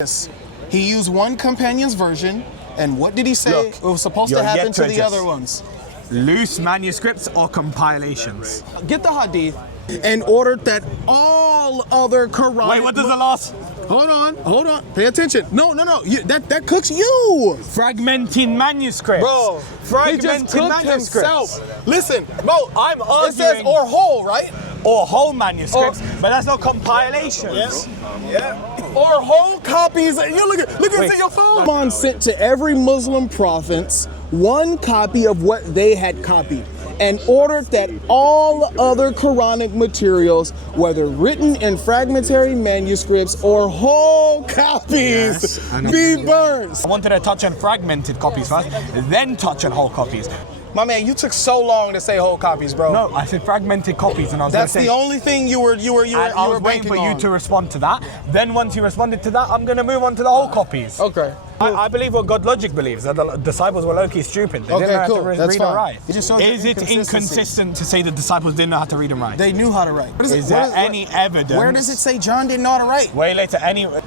this. He used one companion's version, and what did he say Look, it was supposed to happen to the other ones? Loose manuscripts or compilations. Get the hadith, and ordered that all other Quranic... Wait, what does the last... Hold on, pay attention. No, that cooks you. Fragmenting manuscripts. Bro, he just cooked himself. Listen, bro, I'm arguing... It says or whole, right? Or whole manuscripts, but that's not compilations. Yeah. Or whole copies. You look at your phone. Quran sent to every Muslim province one copy of what they had copied, and ordered that all other Quranic materials, whether written in fragmentary manuscripts or whole copies, be burned. I wanted to touch on fragmented copies first, then touch on whole copies. My man, you took so long to say whole copies, bro. No, I said fragmented copies, and I was That's gonna say, the only thing you were waiting for you to respond to that. Then once you responded to that, I'm gonna move on to the whole copies. Okay. I believe what GodLogic believes, that the disciples were low-key stupid. They didn't know how to read and write. Is it inconsistent to say the disciples didn't know how to read and write? They knew how to write. Is there any evidence? Where does it say John didn't know how to write? Wait, later,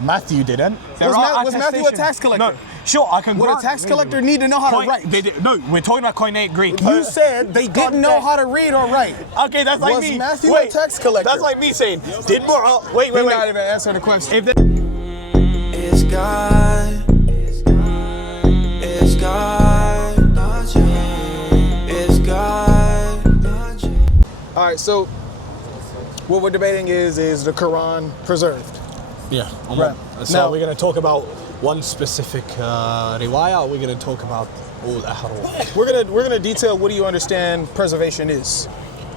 Matthew didn't. Was Matthew a tax collector? No, sure, I can grant. Would a tax collector need to know how to write? No, we're talking about Koine Greek. You said they didn't know how to read or write. Okay, that's like me. Was Matthew a tax collector? That's like me saying, did more... Wait. You're not even answering the question. It's God. It's God. It's God. All right, so what we're debating is the Quran preserved? Yeah. Right. So now, we're going to talk about one specific riwayah, or we're going to talk about all ahruf? We're gonna detail what do you understand preservation is.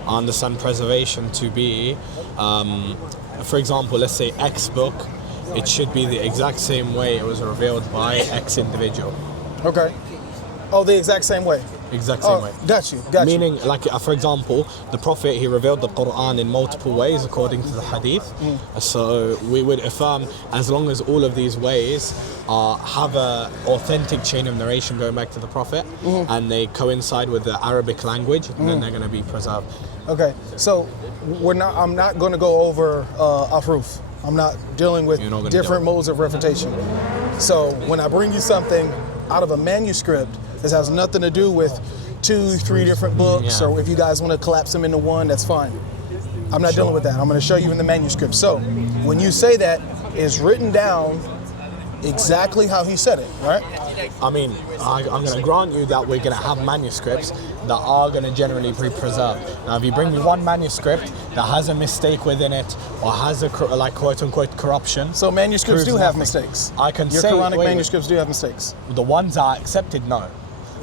I understand preservation to be, for example, let's say X book, it should be the exact same way it was revealed by X individual. Okay. Oh, the exact same way. Exact same way. Got you. Meaning, like, for example, the Prophet, he revealed the Quran in multiple ways according to the Hadith. So we would affirm, as long as all of these ways have a authentic chain of narration going back to the Prophet, and they coincide with the Arabic language, then they're going to be preserved. Okay. So I'm not going to go over ahruf. I'm not dealing with different modes of refutation. So when I bring you something out of a manuscript, this has nothing to do with 2-3 different books, or if you guys want to collapse them into one, that's fine. I'm not dealing with that. I'm going to show you in the manuscript. So when you say that, it's written down exactly how he said it, right? I mean, I'm going to grant you that we're going to have manuscripts that are going to generally be preserved. Now, if you bring me one manuscript that has a mistake within it, or has a like quote-unquote corruption... So manuscripts do have mistakes? I can say... Your Quranic manuscripts do have mistakes? The ones that are accepted, no.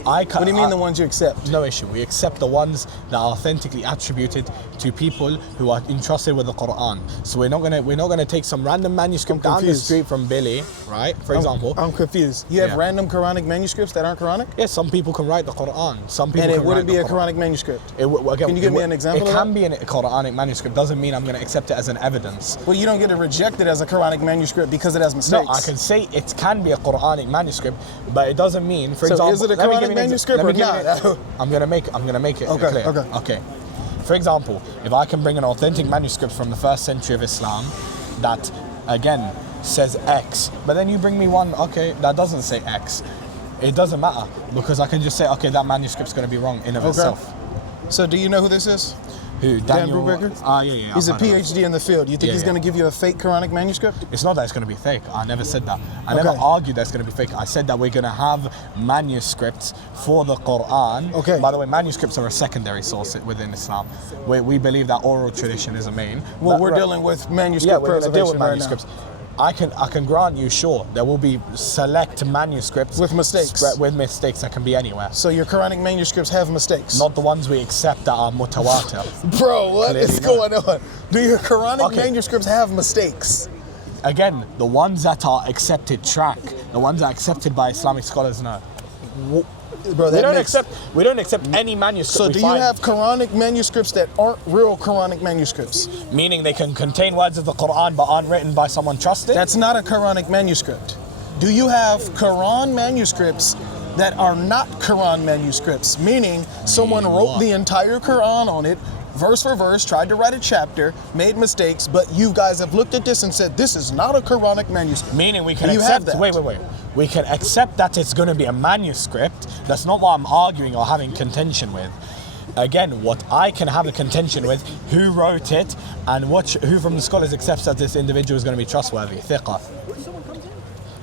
What do you mean the ones you accept? No issue. We accept the ones that are authentically attributed to people who are entrusted with the Quran. So we're not gonna take some random manuscript down the street from Billy, right? For example. I'm confused. You have random Quranic manuscripts that aren't Quranic? Yes, some people can write the Quran. Some people and it can wouldn't write be the a Quranic manuscript. Can you give me an example? It can be a Quranic manuscript. Doesn't mean I'm gonna accept it as an evidence. Well, you don't get to reject it as a Quranic manuscript because it has mistakes. No, I can say it can be a Quranic manuscript, but it doesn't mean, for example, is it a Quranic manuscript or not? I'm gonna make it clear. Okay. For example, if I can bring an authentic manuscript from the 1st century of Islam that again says X, but then you bring me one, that doesn't say X, it doesn't matter, because I can just say, that manuscript's gonna be wrong in of itself. So do you know who this is? Who? Dan Brubaker? Yeah. He's a PhD in the field. You think he's going to give you a fake Quranic manuscript? It's not that it's going to be fake. I never said that. I never argued that it's going to be fake. I said that we're going to have manuscripts for the Quran. Okay. By the way, manuscripts are a secondary source within Islam. We believe that oral tradition is a main. Well, we're dealing with manuscript preservation deal with manuscripts. Right now. I can grant you, sure, there will be select manuscripts with mistakes. That can be anywhere. So your Quranic manuscripts have mistakes? Not the ones we accept that are mutawatir. Bro, what is going on? Do your Quranic manuscripts have mistakes? Again, the ones that are accepted track. The ones that are accepted by Islamic scholars, no. Bro, we don't accept any manuscript. So do you have Quranic manuscripts that aren't real Quranic manuscripts? Meaning they can contain words of the Quran but aren't written by someone trusted? That's not a Quranic manuscript. Do you have Quran manuscripts that are not Quran manuscripts? Meaning someone wrote the entire Quran on it, verse for verse, tried to write a chapter, made mistakes, but you guys have looked at this and said, this is not a Quranic manuscript. Meaning we can You have accept, that. wait. We can accept that it's going to be a manuscript. That's not what I'm arguing or having contention with. Again, what I can have a contention with, who wrote it and who from the scholars accepts that this individual is going to be trustworthy, thiqa.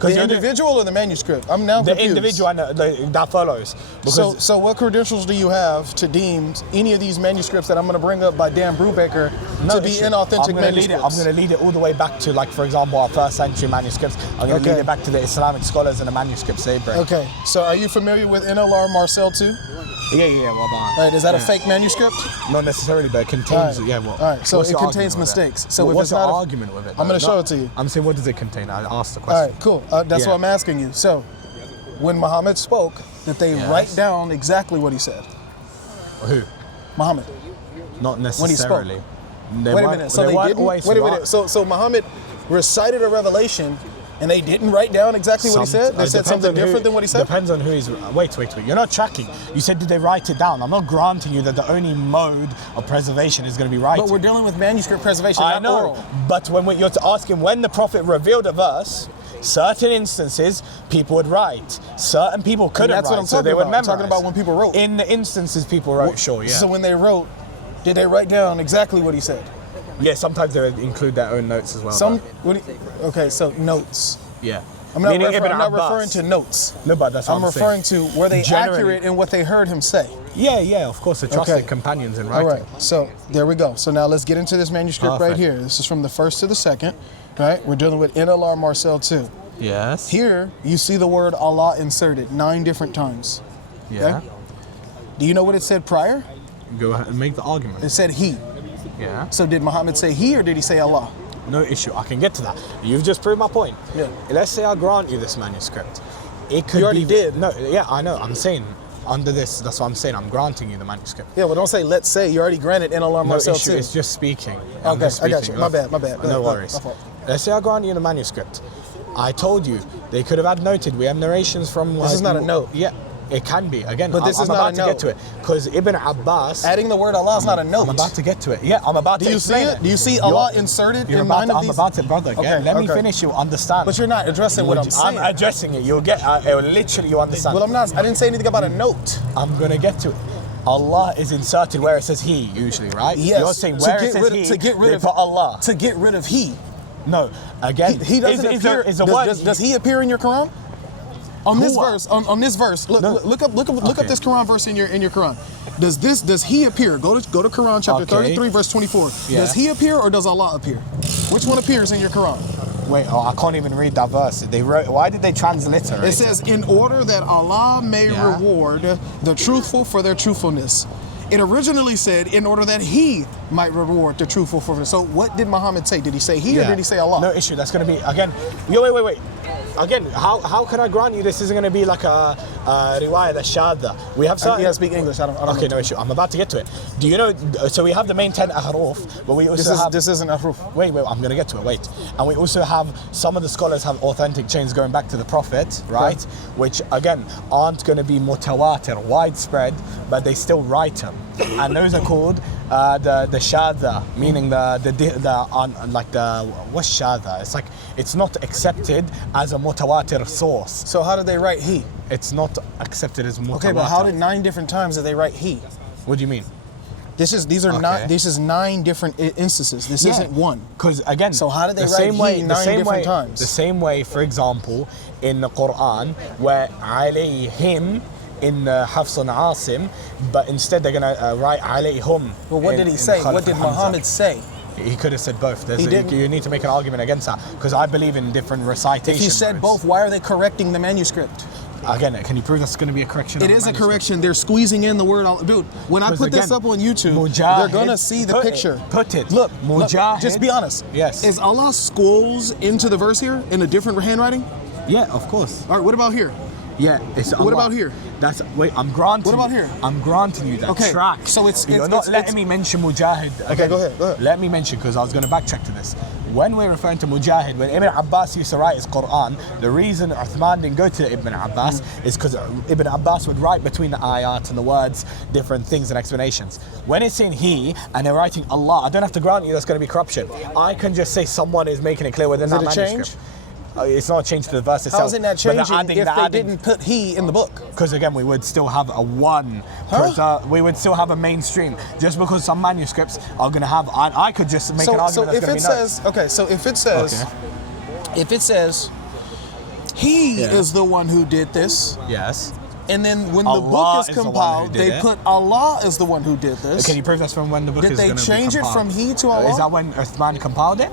The individual or the manuscript? I'm now the confused. individual and that follows. Because So what credentials do you have to deem any of these manuscripts that I'm going to bring up by Dan Brubaker to be inauthentic manuscripts? I'm going to lead it all the way back to, like, for example, our first century manuscripts. I'm going to lead it back to the Islamic scholars and the manuscripts they bring. Okay, so are you familiar with NLR Marcel 2? Yeah. Well, All right, is that a fake manuscript? Not necessarily, but it contains. All right. Yeah, what? All right, so what's it your contains argument with it? mistakes. So if what's it's your not argument with it? I'm going to show it to you. I'm saying, what does it contain? I asked the All question. right, cool. That's what I'm asking you. So, when Muhammad spoke, did they write down exactly what he said? Who? Muhammad. Not When he spoke. necessarily. Wait a minute. So they didn't. Wait a minute. So Muhammad recited a revelation, and they didn't write down exactly what he said. They said something different than what he said. Depends on who he's. Wait. You're not tracking. You said, did they write it down? I'm not granting you that the only mode of preservation is going to be writing. But we're dealing with manuscript preservation, I not know. oral. But when you're asking when the Prophet revealed a verse, certain instances people would write. Certain people couldn't that's write, what I'm so talking they would about. I'm memorize. talking about when people wrote. In the instances people wrote, sure, yeah. So when they wrote, did they write down exactly what he said? Yeah, sometimes they would include their own notes as well. Okay, so notes. Yeah. I'm not, Meaning Ibn I'm not Abbas. referring to notes. No, but that's what I'm I'm referring saying. to were they Generally. accurate in what they heard him say? Yeah, of course, the trusted companions in All writing. right, so there we go. So now let's get into this manuscript right Perfect. here. This is from the first to the second, right? We're dealing with NLR Marcel 2. Yes. Here, you see the word Allah inserted 9 different times. Yeah. Okay? Do you know what it said prior? Go ahead and make the argument. It said he. Yeah. So did Muhammad say he or did he say Allah? No issue. I can get to that. You've just proved my point. Yeah. Let's say I grant you this manuscript. It could You already be, did. No, yeah, I know. I'm saying under this. That's what I'm saying. I'm granting you the manuscript. Yeah, well, don't say let's say. You already granted NLR No Marcel issue. 2. It's just speaking. Okay, I got you. My bad. Go No ahead. worries. My fault. Let's say I grant you the manuscript. I told you they could have had noted. We have narrations from. This is not a note. Yeah, it can be. Again, But this I'm is not about a to get note. to it because Ibn Abbas. Adding the word Allah is not a note. I'm about to get to it. Yeah, I'm about Do to you see explain it? Do you see Allah inserted in 9 of I'm these? about to, brother. Again, let me okay. finish. You'll understand. But you're not addressing what I'm saying. I'm addressing it. You'll get. It will literally, you understand. Well, I'm not. I didn't say anything about a note. I'm gonna get to it. Allah is inserted where it says He usually, right? Yes. You're saying where it says He, to get rid they of put Allah. To get rid of he. No, again, He doesn't appear. Does he appear in your Quran? On this verse, on this verse, look up this Quran verse in your Quran. Does he appear? Go to Quran chapter 33 verse 24. Yeah. Does he appear or does Allah appear? Which one appears in your Quran? Wait, I can't even read that verse. They wrote. Why did they transliterate? It says, in order that Allah may Yeah. reward the truthful for their truthfulness. It originally said, in order that he might reward the truthful for this. So what did Muhammad say? Did he say he or did he say Allah? No issue. That's going to be, again, wait. Again, how can I grant you this isn't going to be like a riwayah, the shadda? We have certain... You gotta speak English. I don't Okay, know. no issue. I'm about to get to it. Do you know, so we have the main 10 ahruf, but we also have... This isn't a proof. Wait, I'm going to get to it, wait. And we also have, some of the scholars have authentic chains going back to the Prophet, right? Which, again, aren't going to be mutawatir, widespread, but they still write them. And those are called the shadda, meaning what's shadda? It's like, it's not accepted as a mutawatir source. So how did they write he? It's not accepted as mutawatir. Okay, but how did 9 different times did they write he? What do you mean? These are Okay. this is 9 different instances. This isn't one. Because again, So how did they the write same he way, 9 different times? The same way, for example, in the Quran, where alayhim in Hafs and Asim, but instead they're gonna write alayhum. But what did he say? Khalaf What did Hamza. Muhammad say? He could have said both. He didn't. You need to make an argument against that because I believe in different recitation. If he said modes. both, why are they correcting the manuscript? Again, can you prove that's going to be a correction? It is a correction. They're squeezing in the word. Dude, when I 'Cause put this again, up on YouTube, Mujahid, they're gonna see the picture. Put it. Look, Mujahid. just be honest. Yes. Is Allah scrolls into the verse here in a different handwriting? Yeah, of course. All right, what about here? Yeah, it's What about here? That's I'm granting. What about here? I'm granting you that Okay, track. so it's- You're it's- not it's- letting me mention Mujahid. Okay, go ahead. Let me mention because I was going to backtrack to this. when we're referring to Mujahid, when Ibn Abbas used to write his Quran, the reason Uthman didn't go to Ibn Abbas is because Ibn Abbas would write between the ayat and the words different things and explanations. When it's saying he and they're writing Allah, I don't have to grant you that's going to be corruption. I can just say someone is making it clear within that manuscript. It's not a change to the verse itself. How is it not changing if they didn't put he in the book? Because again, we would still have a one. We would still have a mainstream. Just because some manuscripts are going to have, I could just make an argument that's going to be notes. Okay, so if it says, he is the one who did this. Yes. And then when the book is compiled, they put Allah is the one who did this. Can you prove that's from when the book is going to be compiled? Did they change it from he to Allah? Is that when Uthman compiled it?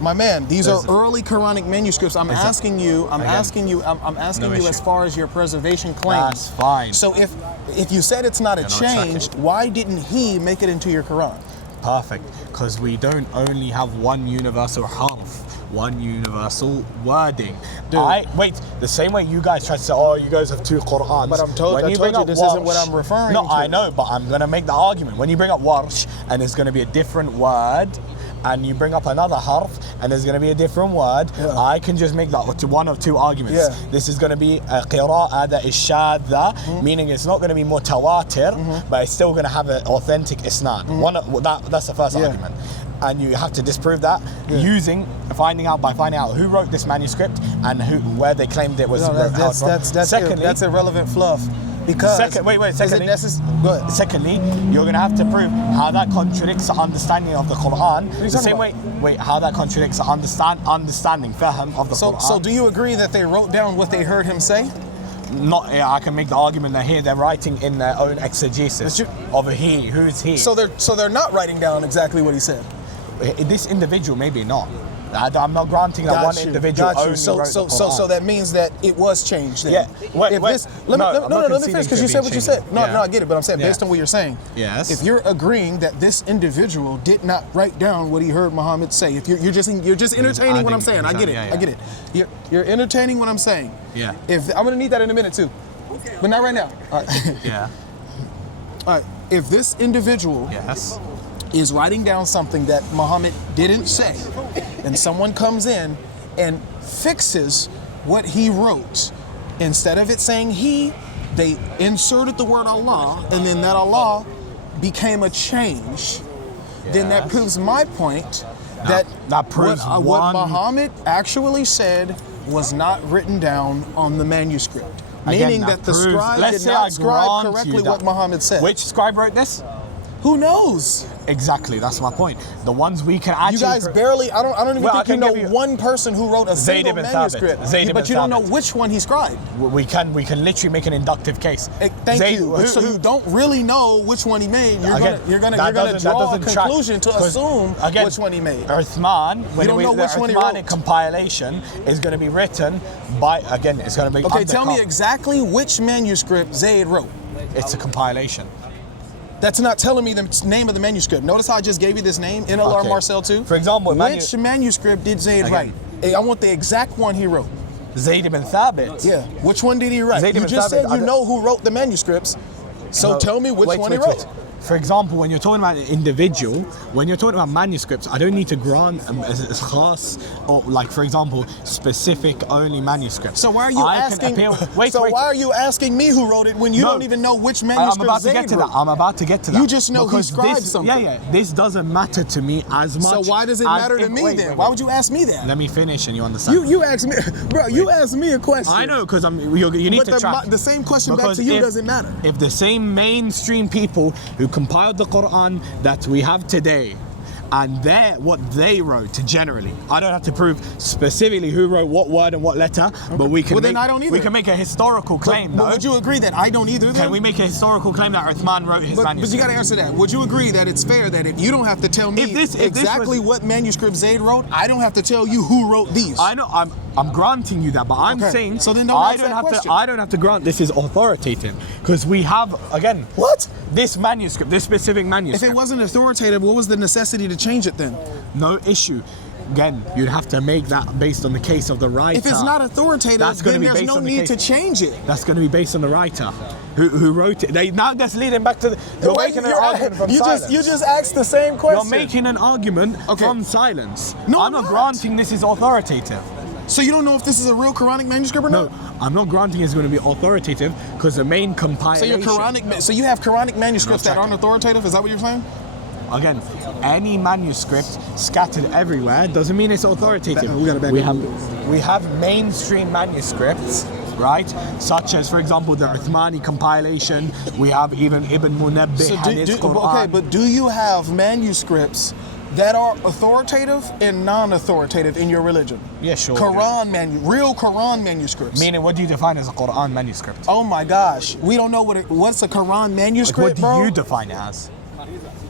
My man, these are early Quranic manuscripts. I'm asking you as far as your preservation claims. That's fine. So if you said it's not a change, why didn't he make it into your Quran? Perfect. Because we don't only have one universal harf, one universal wording. Wait, the same way you guys try to say, oh, you guys have two Qur'ans. But I told you this isn't what I'm referring to. No, I know, but I'm going to make the argument. When you bring up warsh and there's going to be a different word, and you bring up another harf and there's going to be a different word, I can just make that one of two arguments. This is going to be a qira'ah that is shadha, meaning it's not going to be mutawatir, but it's still going to have an authentic isnad. That's the first argument. And you have to disprove that finding out who wrote this manuscript and where they claimed it was wrote out from. Secondly, that's irrelevant fluff. Because secondly, secondly, you're going to have to prove how that contradicts the understanding of the Quran. The same way, how that contradicts the understanding, fahm of the Quran. So do you agree that they wrote down what they heard him say? I can make the argument that here they're writing in their own exegesis of a he. Who's he? So they're not writing down exactly what he said. This individual, maybe not. I'm not granting that one individual only wrote the Quran. So that means that it was changed then. Yeah. Let me finish because you said what you said. No, I get it, but I'm saying based on what you're saying. Yes. If you're agreeing that this individual did not write down what he heard Muhammad say, if you're just entertaining what I'm saying, I get it. You're entertaining what I'm saying. Yeah. If I'm gonna need that in a minute too, but not right now. All right. Yeah. All right. If this individual is writing down something that Muhammad didn't say, and someone comes in and fixes what he wrote, instead of it saying he, they inserted the word Allah, and then that Allah became a change, then that proves my point that what Muhammad actually said was not written down on the manuscript. Meaning that the scribe did not scribe correctly what Muhammad said. Which scribe wrote this? Who knows? Exactly, that's my point. The ones we can actually... You guys barely... I don't even think you know one person who wrote a single manuscript. But you don't know which one he scribed. We can literally make an inductive case. Thank you. So you don't really know which one he made. You're gonna draw a conclusion to assume which one he made. Uthman, when you don't know which one he wrote. In compilation is going to be written by... Again, it's going to be... Okay, tell me exactly which manuscript Zayd wrote. It's a compilation. That's not telling me the name of the manuscript. Notice how I just gave you this name, NLR Marcel 2. For example, which manuscript did Zayd write? I want the exact one he wrote. Zayd ibn Thabit. Yeah. Which one did he write? You just said you know who wrote the manuscripts. So tell me which one he wrote. For example, when you're talking about an individual, when you're talking about manuscripts, I don't need to grant as khas or, like, for example, specific only manuscripts. So why are you asking? Why are you asking me who wrote it when you don't even know which manuscript? I'm about to get to that. I'm about to get to that. You just know he scribed something. Yeah. This doesn't matter to me as much. So why does it matter to me then? Why would you ask me that? Let me finish and you understand. You asked me, bro. You asked me a question. I know because you need to track. The same question back to you doesn't matter. If the same mainstream people who compiled the Quran that we have today and what they wrote generally, I don't have to prove specifically who wrote what word and what letter, but we can we can make a historical claim. But would you agree that I don't either then? Can we make a historical claim that Uthman wrote his manuscript? But you got to answer that. Would you agree that it's fair that if you don't have to tell me exactly what manuscript Zayd wrote, I don't have to tell you who wrote these? I know, I'm granting you that, but I'm saying so then I don't have to grant this is authoritative because we have again this manuscript, this specific manuscript. If it wasn't authoritative, what was the necessity to change it then? No issue. again, you'd have to make that based on the case of the writer. If it's not authoritative, That's gonna then be there's based no on the need case. to change it. That's going to be based on the writer who wrote it. Now that's leading back to you're making an argument from silence. You just asked the same question. You're making an argument from silence. No, I'm not granting this is authoritative. So you don't know if this is a real Quranic manuscript or not? No, I'm not granting it's going to be authoritative because the main compilation. So you have Quranic manuscripts that checking. aren't authoritative? Is that what you're saying? Again, any manuscript scattered everywhere doesn't mean it's authoritative. We have mainstream manuscripts, right? Such as, for example, the Uthmani compilation. We have even Ibn Munabbih and his Quran. Okay, but do you have manuscripts that are authoritative and non-authoritative in your religion? Yeah, sure. Real Quran manuscripts. Meaning, what do you define as a Quran manuscript? Oh my gosh, we don't know what's a Quran manuscript, What do bro? you define it as?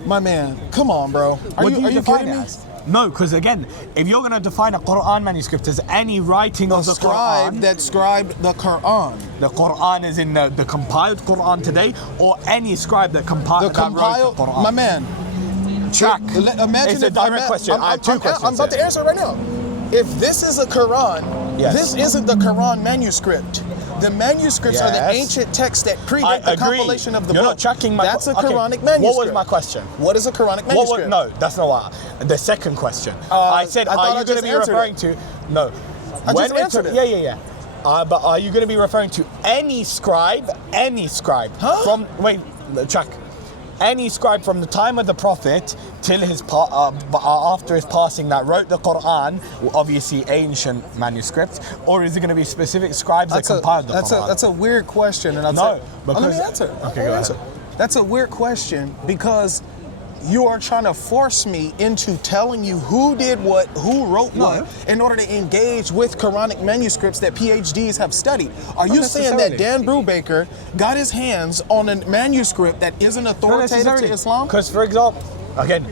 My man, come on, bro. What do you define kidding it me? as? No, because again, if you're going to define a Quran manuscript as any writing of the Scribe Quran, that scribed the Quran. the Quran is in the compiled Quran today, or any scribe that compiled the Quran. My man. Track. Imagine It's a direct question. I have two questions. I'm about to answer it right now. If this is a Quran, Yes. this isn't the Quran manuscript. The manuscripts are the Yes. ancient texts that I predate the agree. compilation of the You're book. not tracking my That's a okay, Quranic manuscript. What was my question? What is a Quranic manuscript? No, that's not what. The second question. I said, I thought are I you going to just be answered referring to? No. I just answered it. Yeah. But are you going to be referring to any scribe? Huh? From check. Any scribe from the time of the Prophet till after his passing that wrote the Quran, obviously ancient manuscripts, or is it going to be specific scribes that compiled the Quran? That's a weird question, and No, let me because- answer. Okay, go ahead. That's a weird question because you are trying to force me into telling you who did what, who wrote what, in order to engage with Quranic manuscripts that PhDs have studied. Are you saying that Dan Brubaker got his hands on a manuscript that isn't authoritative to Islam? Because, for example, again,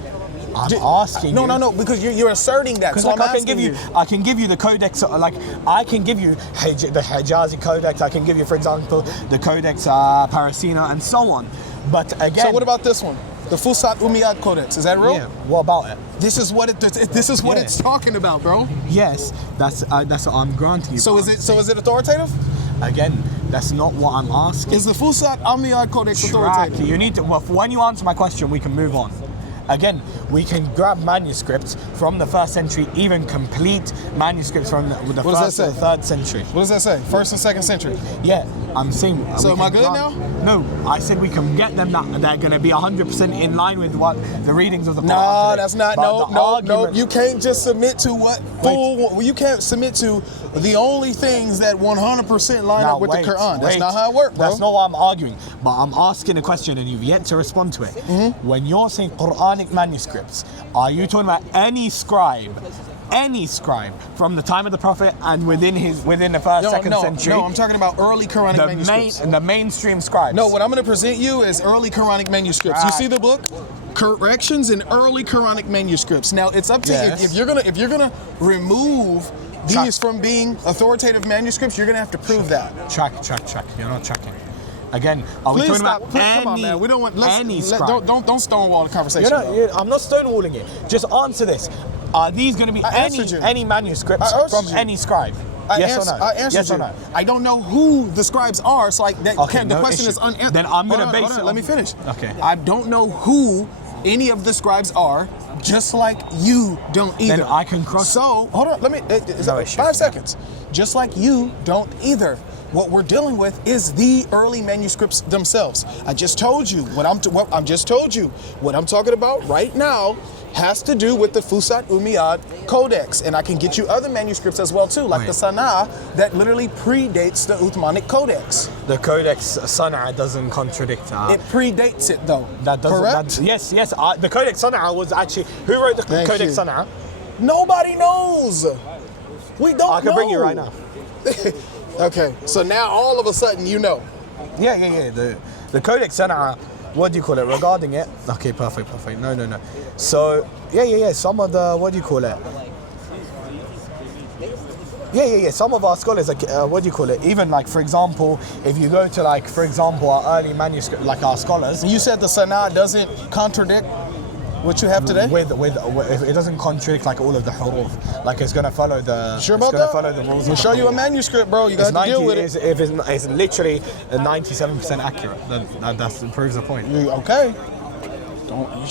I'm asking you. No, because you're asserting that. So I can give you the codex. I can give you the Hijazi Codex. I can give you, for example, the Codex Parasina, and so on. But again, so what about this one? The Fusat Umayyad Codex, is that real? Yeah. What about it? This is what it's talking about, bro. Yes, that's what I'm granting you. So is it authoritative? Again, that's not what I'm asking. Is the Fusat Umayyad Codex authoritative? You need to. Well, when you answer my question, we can move on. Again, we can grab manuscripts from the 1st century, even complete manuscripts from the 1st to the 3rd century. What does that say? 1st and 2nd century? Yeah, I'm saying. So am I good now? No, I said we can get them that they're going to be 100% in line with what the readings of the Quran. No, today. that's not. But No. You can't just submit to what. You can't submit to the only things that 100% line up with the Quran. That's not how it works, bro. That's not what I'm arguing. But I'm asking a question and you've yet to respond to it. Mm-hmm. When you're saying Quranic manuscripts, are you talking about any scribe from the time of the Prophet and within the 1st, 2nd century? No, I'm talking about early Quranic manuscripts. The mainstream scribes. No, what I'm going to present you is early Quranic manuscripts. You see the book? Corrections in early Quranic manuscripts. Now it's up to you. If you're gonna remove these from being authoritative manuscripts, you're gonna have to prove that. Check. You're not checking. Again, are we talking about come on, man. We don't want any scribe? Don't stonewall the conversation. I'm not stonewalling it. Just answer this. Are these going to be any manuscripts from any scribe? Yes or no? I answered yes you. or no? I don't know who the scribes are, so the question is unanswered. Then I'm going to base it on... Let me finish. Okay. I don't know who any of the scribes are, just like you don't either. Then I can cross... So, hold on, let me... 5 seconds. Just like you don't either. What we're dealing with is the early manuscripts themselves. I just told you what I'm talking about right now has to do with the Fusat Umayyad Codex, and I can get you other manuscripts as well too, like the Sana'a that literally predates the Uthmanic Codex. The Codex Sana'a doesn't contradict that. It predates it though. That doesn't. Correct? Yes. The Codex Sana'a was actually who wrote the Codex Sana'a? Nobody knows. We don't know. I can bring you right now. Okay, so now all of a sudden you know. Yeah. The Codex Sana'a, what do you call it, regarding it? Okay, perfect. No. So, yeah, some of the, what do you call it? Yeah, some of our scholars, even like, for example, if you go to like, for example, our early manuscript, like our scholars. You said the Sana'a doesn't contradict What you have today? With it doesn't contradict like all of the huruf. Like it's gonna follow the. Sure about it's gonna that? follow the rules. We'll of the show you a huruf. manuscript, bro. You got to deal with it. If it's literally 97% accurate, then that proves the point. Okay.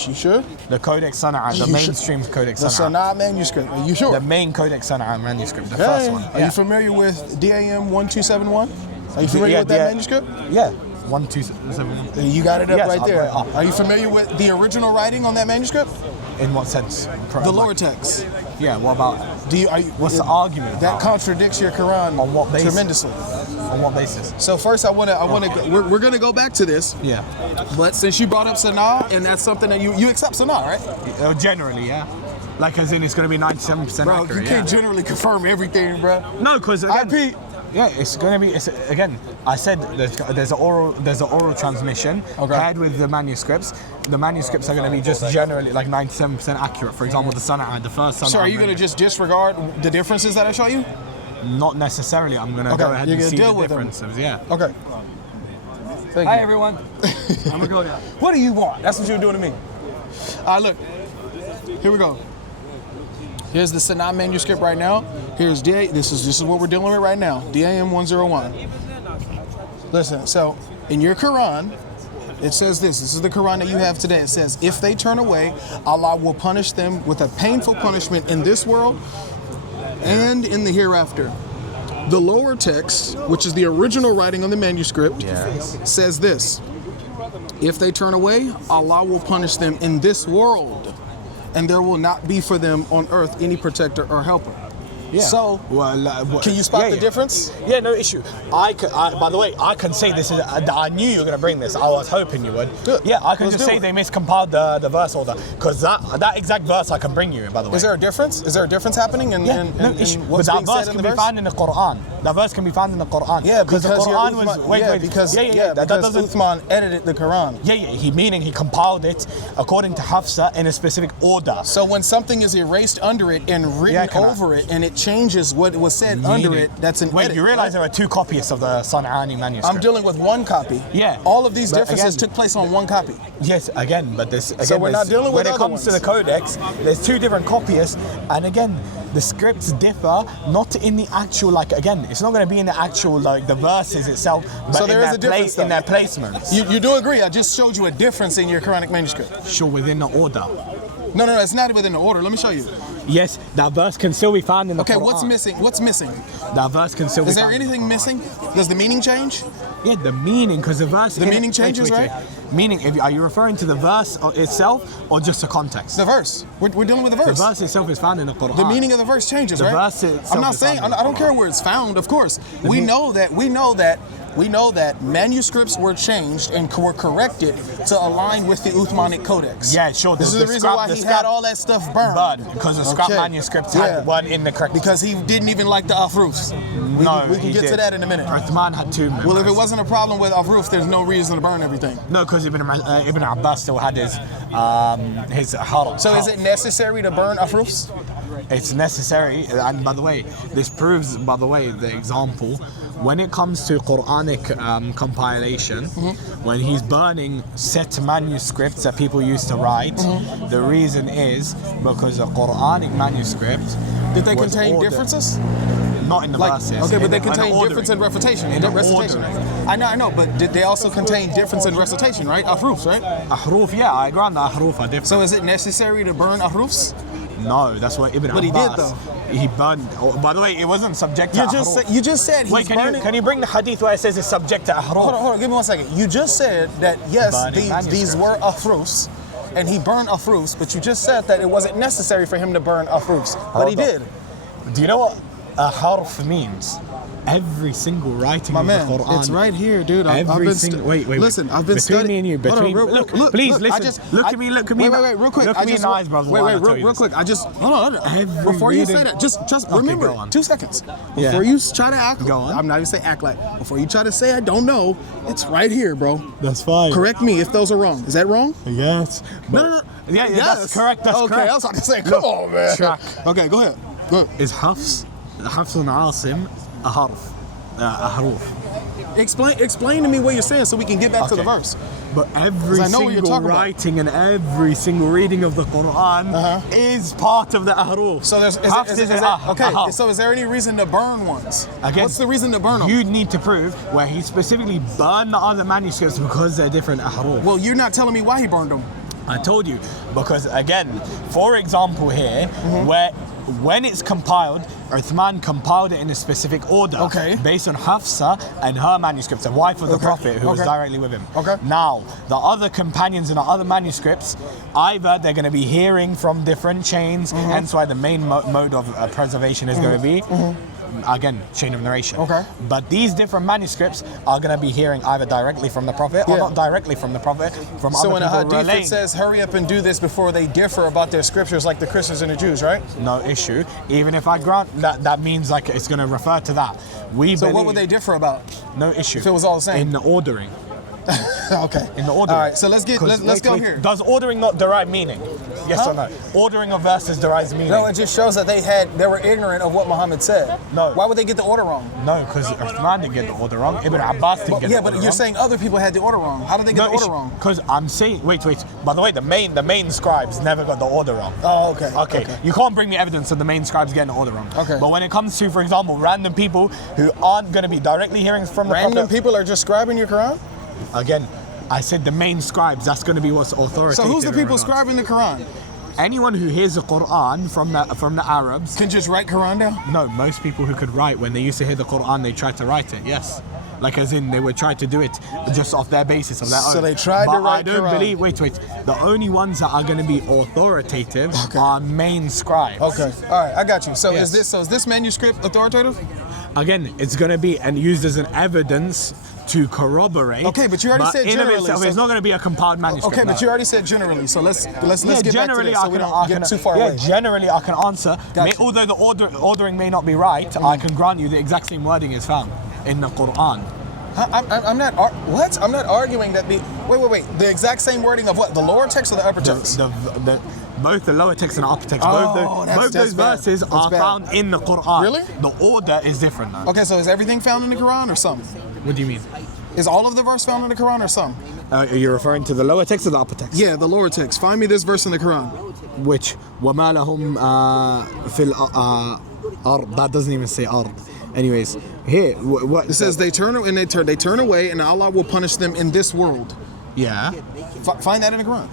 You sure? The Codex Sana'a, the mainstream Codex The Sana'a. Sana'a manuscript. Are you sure? The main Codex Sana'a manuscript, the Okay. first one. Are you familiar with DAM 1271? Are you familiar with that manuscript? Yeah. 1271. You got it up Yes, right I'll there. put it up. Are you familiar with the original writing on that manuscript? In what sense? The lower text. Yeah. What about? What's the argument? That about? contradicts your Quran On what basis? tremendously. On what basis? So first, we're gonna go back to this. Yeah. But since you brought up Sana'a, and that's something that you accept Sana'a, right? Generally, yeah. Like as in it's going to be 97% Bro, accurate. you can't generally confirm everything, bro. No, because IP. Yeah, it's going to be. Again, I said there's an oral transmission paired with the manuscripts. The manuscripts are going to be just generally like 97% accurate. For example, the Sana'a, the first Sana'a. So are you going to just disregard the differences that I show you? Not necessarily. I'm going to go ahead you're and gonna see deal the with them. differences. Yeah. Okay. Thank Hi you. everyone. I'm gonna go now. What do you want? That's what you're doing to me. Look. Here we go. Here's the Sana'a manuscript right now. Here's this is what we're dealing with right now. DAM 101. Listen, so in your Quran, it says this. This is the Quran that you have today. It says, if they turn away, Allah will punish them with a painful punishment in this world and in the hereafter. The lower text, which is the original writing on the manuscript, says this. If they turn away, Allah will punish them in this world, and there will not be for them on earth any protector or helper. Yeah. So, can you spot the difference? Yeah, no issue. By the way, I can say this is. I knew you were going to bring this. I was hoping you would. Good. Yeah, I can Let's just do say it. they miscompiled the verse order because that exact verse I can bring you. By the way, Is there a difference? Is there a difference happening in, no in issue. what's But being that verse said in can the be verse? found in the Quran. That verse can be found in the Quran. Yeah, because the Quran was because that doesn't. Uthman edited the Quran. Yeah, meaning he compiled it according to Hafsa in a specific order. So when something is erased under it and written over it, and it changes what was said under it, that's an Wait, edit. you realize there are two copies of the San'ani manuscript? I'm dealing with one copy. Yeah. All of these But differences again- took place on one copy. Yes, again, but this. Again, So we're not dealing with when it other comes to ones. the codex, there's two different copies, and again, the scripts differ not in the actual it's not going to be in the actual the verses itself, but So there in is a difference, in their though. placements. You do agree? I just showed you a difference in your Quranic manuscript. Sure, within the order. No, it's not within the order. Let me show you. Yes, that verse can still be found in the Okay, Quran. what's missing? What's missing? That verse can still be Is there found. anything missing? Does the meaning change? Yeah, the meaning, because the verse. The meaning changes, right? Meaning, are you referring to the verse itself or just the context? The verse. We're dealing with the verse. The verse itself is found in the Quran. The meaning of the verse changes, The right? verse itself I'm not is saying found in I don't the care Quran. where it's found. Of course, we know that manuscripts were changed and were corrected to align with the Uthmanic Codex. Yeah, sure. This is the reason why he had all that stuff burned. Because the scrap manuscripts weren't in the correct. Because he didn't even like the Afrufs. We can get to that in a minute. Uthman had two. Well, if it wasn't a problem with Afruf, there's no reason to burn everything. No, because Ibn Abbas still had his haram. So is it necessary to burn Afrufs? It's necessary, and by the way, this proves, the example, when it comes to Quranic compilation, when he's burning set manuscripts that people used to write, the reason is because the Quranic manuscript Did they was contain ordered. differences? Not in the verses. Okay, but they in the contain ordering. difference in recitation. In the recitation. ordering. I know, but did they also contain difference in recitation, right? Afrufs, right? Ahruf, yeah, I grant that ahruf are different. So is it necessary to burn Afrufs? No, that's what Ibn But he Abbas. did, though. He burned. Oh, by the way, it wasn't subject to ahruf. You just said he's Wait, burning. can you bring the hadith where it says it's subject to ahruf? Hold on, give me 1 second. You just said that yes, Burning these were Afrufs, and he burned Afrufs, but you just said that it wasn't necessary for him to burn Afrufs, but he did. Do you know what a harf means? Every single writing My of man, the Quran. it's right here, dude. I've Every been single. Wait. Listen, I've been between studying. me and you. Between look, please listen. Look at me. Look at me. Wait, real quick. Look at me in the eyes, brother. Wait, real quick. I just hold on. Every Before you say reading- that, just Okay, remember. go on. 2 seconds. Yeah. Before you try to act. Go on. I'm not even saying act like. Before you try to say I don't know, it's right here, bro. That's fine. Correct me if those are wrong. Is that wrong? Yes. No. Yeah, that's correct. That's okay, correct. I was about to say, come on, man. track. Okay, go ahead. Is Hafs and Asim a harf? A haruf. Explain to me what you're saying so we can get back to the verse. But every I know what you're single talking about. writing and every single reading of the Quran is part of the ahruf. So is there any reason to burn ones? Again, what's the reason to burn them? You need to prove where he specifically burned the other manuscripts because they're different ahruf. Well, you're not telling me why he burned them. I told you, because again, for example here, where when it's compiled, Uthman compiled it in a specific order based on Hafsa and her manuscripts, the wife of the Prophet who was directly with him. Now, the other companions in the other manuscripts, either they're going to be hearing from different chains, hence why the main mode of preservation is going to be again, chain of narration. But these different manuscripts are going to be hearing either directly from the Prophet or not directly from the Prophet, from other people. So in a hadith relaying. it says, hurry up and do this before they differ about their scriptures like the Christians and the Jews, right? No issue. Even if I grant that means like it's going to refer to that. So what would they differ about? No issue. If it was all the same? In the ordering. Okay. In the ordering. All right, so let's go here. Does ordering not derive meaning? Yes or no? Ordering of verses derives meaning. No, it just shows that they were ignorant of what Muhammad said. No. Why would they get the order wrong? No, because Uthman didn't get the order wrong. Ibn Abbas didn't get the order wrong. Yeah, but you're saying other people had the order wrong. How did they get the order wrong? Because I'm saying, wait. By the way, the main scribes never got the order wrong. Oh, okay. Okay. You can't bring me evidence of the main scribes getting the order wrong. Okay. But when it comes to, for example, random people who aren't going to be directly hearing from the Prophet. Random people are just scribing your Quran? Again, I said the main scribes, that's going to be what's authoritative. So who's the people scribing the Quran? Anyone who hears the Quran from the Arabs can just write Quran down? No, most people who could write, when they used to hear the Quran, they tried to write it, yes. Like as in, they would try to do it just off their basis of their own. So they tried to write I don't Quran. believe, wait. The only ones that are going to be authoritative are main scribes. Okay, all right, I got you. So Yes. is this manuscript authoritative? Again, it's going to be used as an evidence to corroborate. Okay, but you already said in generally. Of itself, so it's not going to be a compiled manuscript. Okay, but you already said generally. So let's get back to generally this so we don't get too far away. Generally I can answer. Gotcha. Although the ordering may not be right, I can grant you the exact same wording is found in the Quran. I'm not. What? I'm not arguing that the. Wait. The exact same wording of what? The lower text or the upper text? Both the lower text and the upper text. Oh, both those verses are found in the Quran. Really? The order is different though. Okay, so is everything found in the Quran or some? What do you mean? Is all of the verse found in the Quran or some? Are you referring to the lower text or the upper text? Yeah, the lower text. Find me this verse in the Quran. Which وَمَا لَهُمْ فِي الْأَرْض. That doesn't even say ard. Anyways, here what it says they turn away and Allah will punish them in this world. Yeah. Find that in the Quran.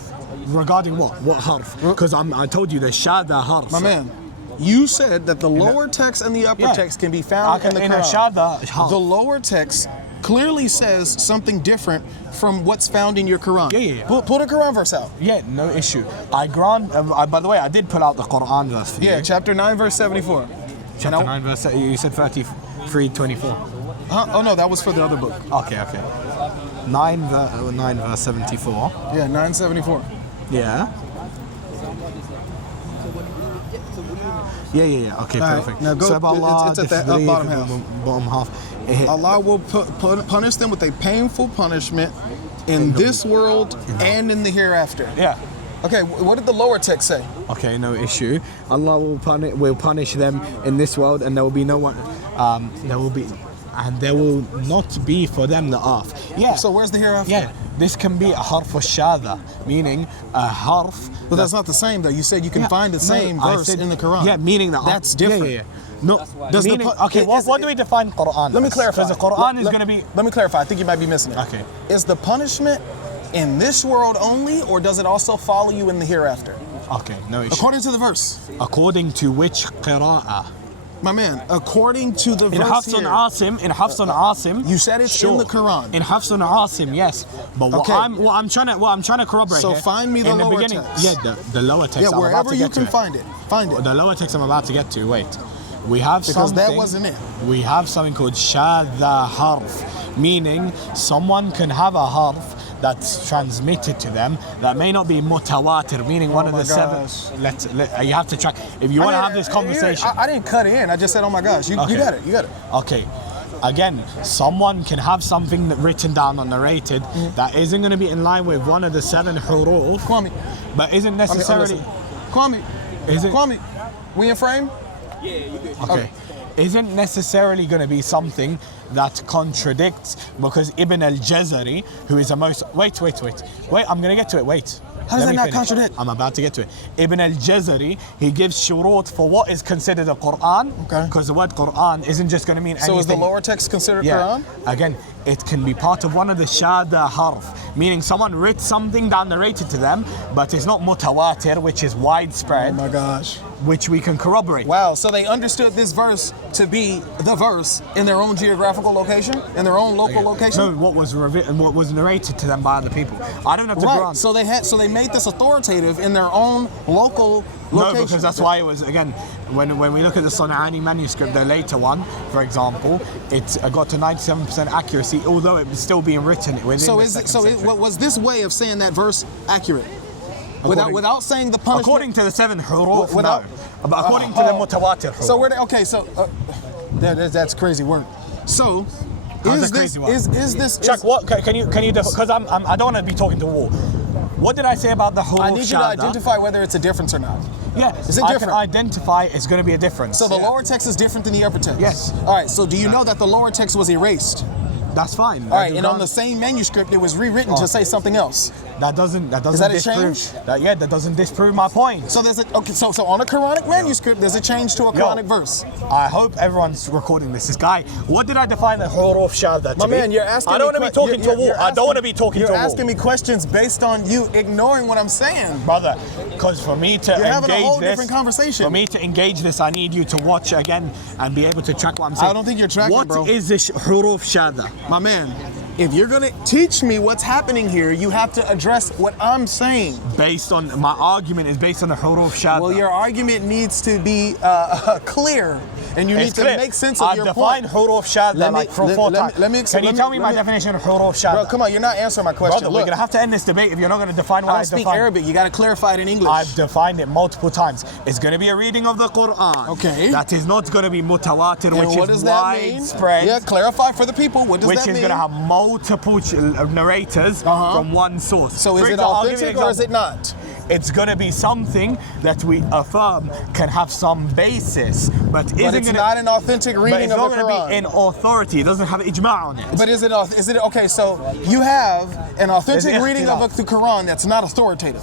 Regarding what? What harf? Because I told you the shadda harf. My man, you said that the lower text and the upper text can be found in the Quran. Shadda harf. The lower text clearly says something different from what's found in your Quran. Yeah. Pull the Quran verse out. Yeah, no issue. I grant. By the way, I did pull out the Quran verse for you. Yeah, chapter 9, verse 74. Chapter 9, verse. You said 33:24. Huh? Oh no, that was for the other book. Okay. 9 verse 74. Yeah, 974. Yeah. Yeah. Okay, All perfect. Right, now go. So Allah, it's at that bottom half. Bottom half. Allah will punish them with a painful punishment in this world and in the hereafter. Yeah. Okay, what did the lower text say? Okay, no issue. Allah will punish them in this world, and there will be no one. There will not be for them the earth. Yeah. So where's the hereafter? Yeah. This can be a harf shadha, meaning a harf. But that's not the same though. You said you can find the same verse in the Quran. Yeah, meaning that. That's different. Yeah. No. What do we define Quran? Let me clarify. Because the Quran is going to be. Let me clarify. I think you might be missing it. Okay. Is the punishment in this world only, or does it also follow you in the hereafter? Okay, no issue. According to the verse. According to which qira'ah? My man, according to the verse in Hafs on Asim, you said it's in the Quran. In Hafs on Asim, yes. But what I'm trying to corroborate. So here, find me the lower text. Yeah, the lower text. Yeah, wherever you can find it. Find it. The lower text I'm about to get to. Wait, we have because that wasn't it. We have something called shadha harf, meaning someone can have a harf that's transmitted to them that may not be mutawatir, meaning one of the seven. You have to track. If you want to have this conversation. I didn't cut in. I just said, oh my gosh, you got it. Okay. Again, someone can have something written down or narrated that isn't going to be in line with one of the 7 huruf. Kwame. But isn't necessarily. Kwame. Is it? Kwame. We in frame? Yeah, you good. Okay. isn't necessarily going to be something that contradicts, because Ibn al-Jazari, who is a most... Wait, I'm going to get to it, wait. How does Let that me not finish. contradict? I'm about to get to it. Ibn al-Jazari, he gives shurut for what is considered a Quran, Okay. because the word Quran isn't just going to mean anything. So is the lower text considered Yeah. Quran? Again, it can be part of one of the shada harf, meaning someone wrote something down narrated to them, but it's not mutawatir, which is widespread, Oh my gosh. which we can corroborate. Wow, so they understood this verse to be the verse in their own geographical location, in their own local location? No, what was narrated to them by other people. I don't have the Right. Quran. So they made this authoritative in their own local location. No, because that's why it was, again, when we look at the San'ani manuscript, the later one, for example, it got to 97% accuracy, although it was still being written within So the is it? second So century. was this way of saying that verse accurate? According- Without saying the punishment. According to the 7 huruf, Without- no. But according to the mutawatir huruf. So we're okay. So that's crazy work. So How's is that this crazy work? is this? Chuck, what can you because I don't want to be talking to a wall. What did I say about the huruf I need you to shadda? identify whether it's a difference or not. Yeah, Is it I different? can identify it's going to be a difference. So the Yeah. lower text is different than the upper text. Yes. All right. So do you know that the lower text was erased? That's fine. All right. And on the same manuscript, it was rewritten to say something else. That doesn't that a disprove change? that doesn't disprove my point. So there's a okay. So on a Quranic manuscript, there's a change to a Quranic verse. I hope everyone's recording this. This guy, what did I define the huruf shadda to My be? man, you're asking. I don't want to be talking to a wall. I don't want to be talking to a You're wall. asking me questions based on you ignoring what I'm saying. Brother, because for me to You're having a engage whole this, different conversation. For me to engage this, I need you to watch again and be able to track what I'm saying. I don't think you're tracking, What bro. is this huruf shadda? My man, if you're gonna teach me what's happening here, you have to address what I'm saying. Based on my argument is based on the huruf shadda. Well, your argument needs to be clear, and you need It's to clear. make sense of I've your defined point. huruf shadda Let me- like from let- 4 let me- times. let me ex- Can you let me- tell me let my me- definition of huruf shadda? Bro, come on, you're not answering my question. Brother, we're Look, going to have to end this debate if you're not going to define what I I don't speak define. Arabic. You got to clarify it in English. I've defined it multiple times. It's going to be a reading of the Quran. Okay. That is not going to be mutawatir, And which what is does that mean? widespread. Yeah, clarify for the people. What does Which that is mean? going to have multiple narrators from one source. So is For it example, I'll give you an authentic or is it example. not? It's going to be something that we affirm can have some basis, but But isn't it's going not an authentic but reading it's of not the going to Quran. be in authority. It doesn't have ijma' on it. But is it okay? So you have an authentic There's reading of the Quran that's not authoritative.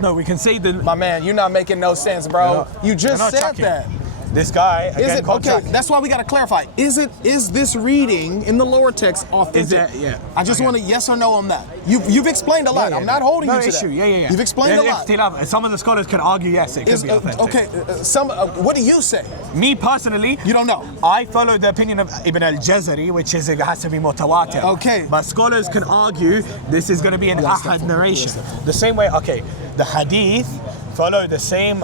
No, we can say the. My man, you're not making no sense, bro. You just You're not said tracking. that. This guy Is again. it okay? contract- That's why we got to clarify. Is this reading in the lower text authentic? Is it- yeah. I just Okay. want a yes or no on that. You've explained a lot. Yeah, I'm not holding no you to issue. that. Yeah. You've explained a lot. lot. Some of the scholars can argue yes, it could be authentic. Okay, what do you say? Me personally, You don't know. I follow the opinion of Ibn al-Jazari, which is it has to be mutawatir. Okay. But scholars can argue this is going to be an ahad narration. The same way, okay, the hadith follow the same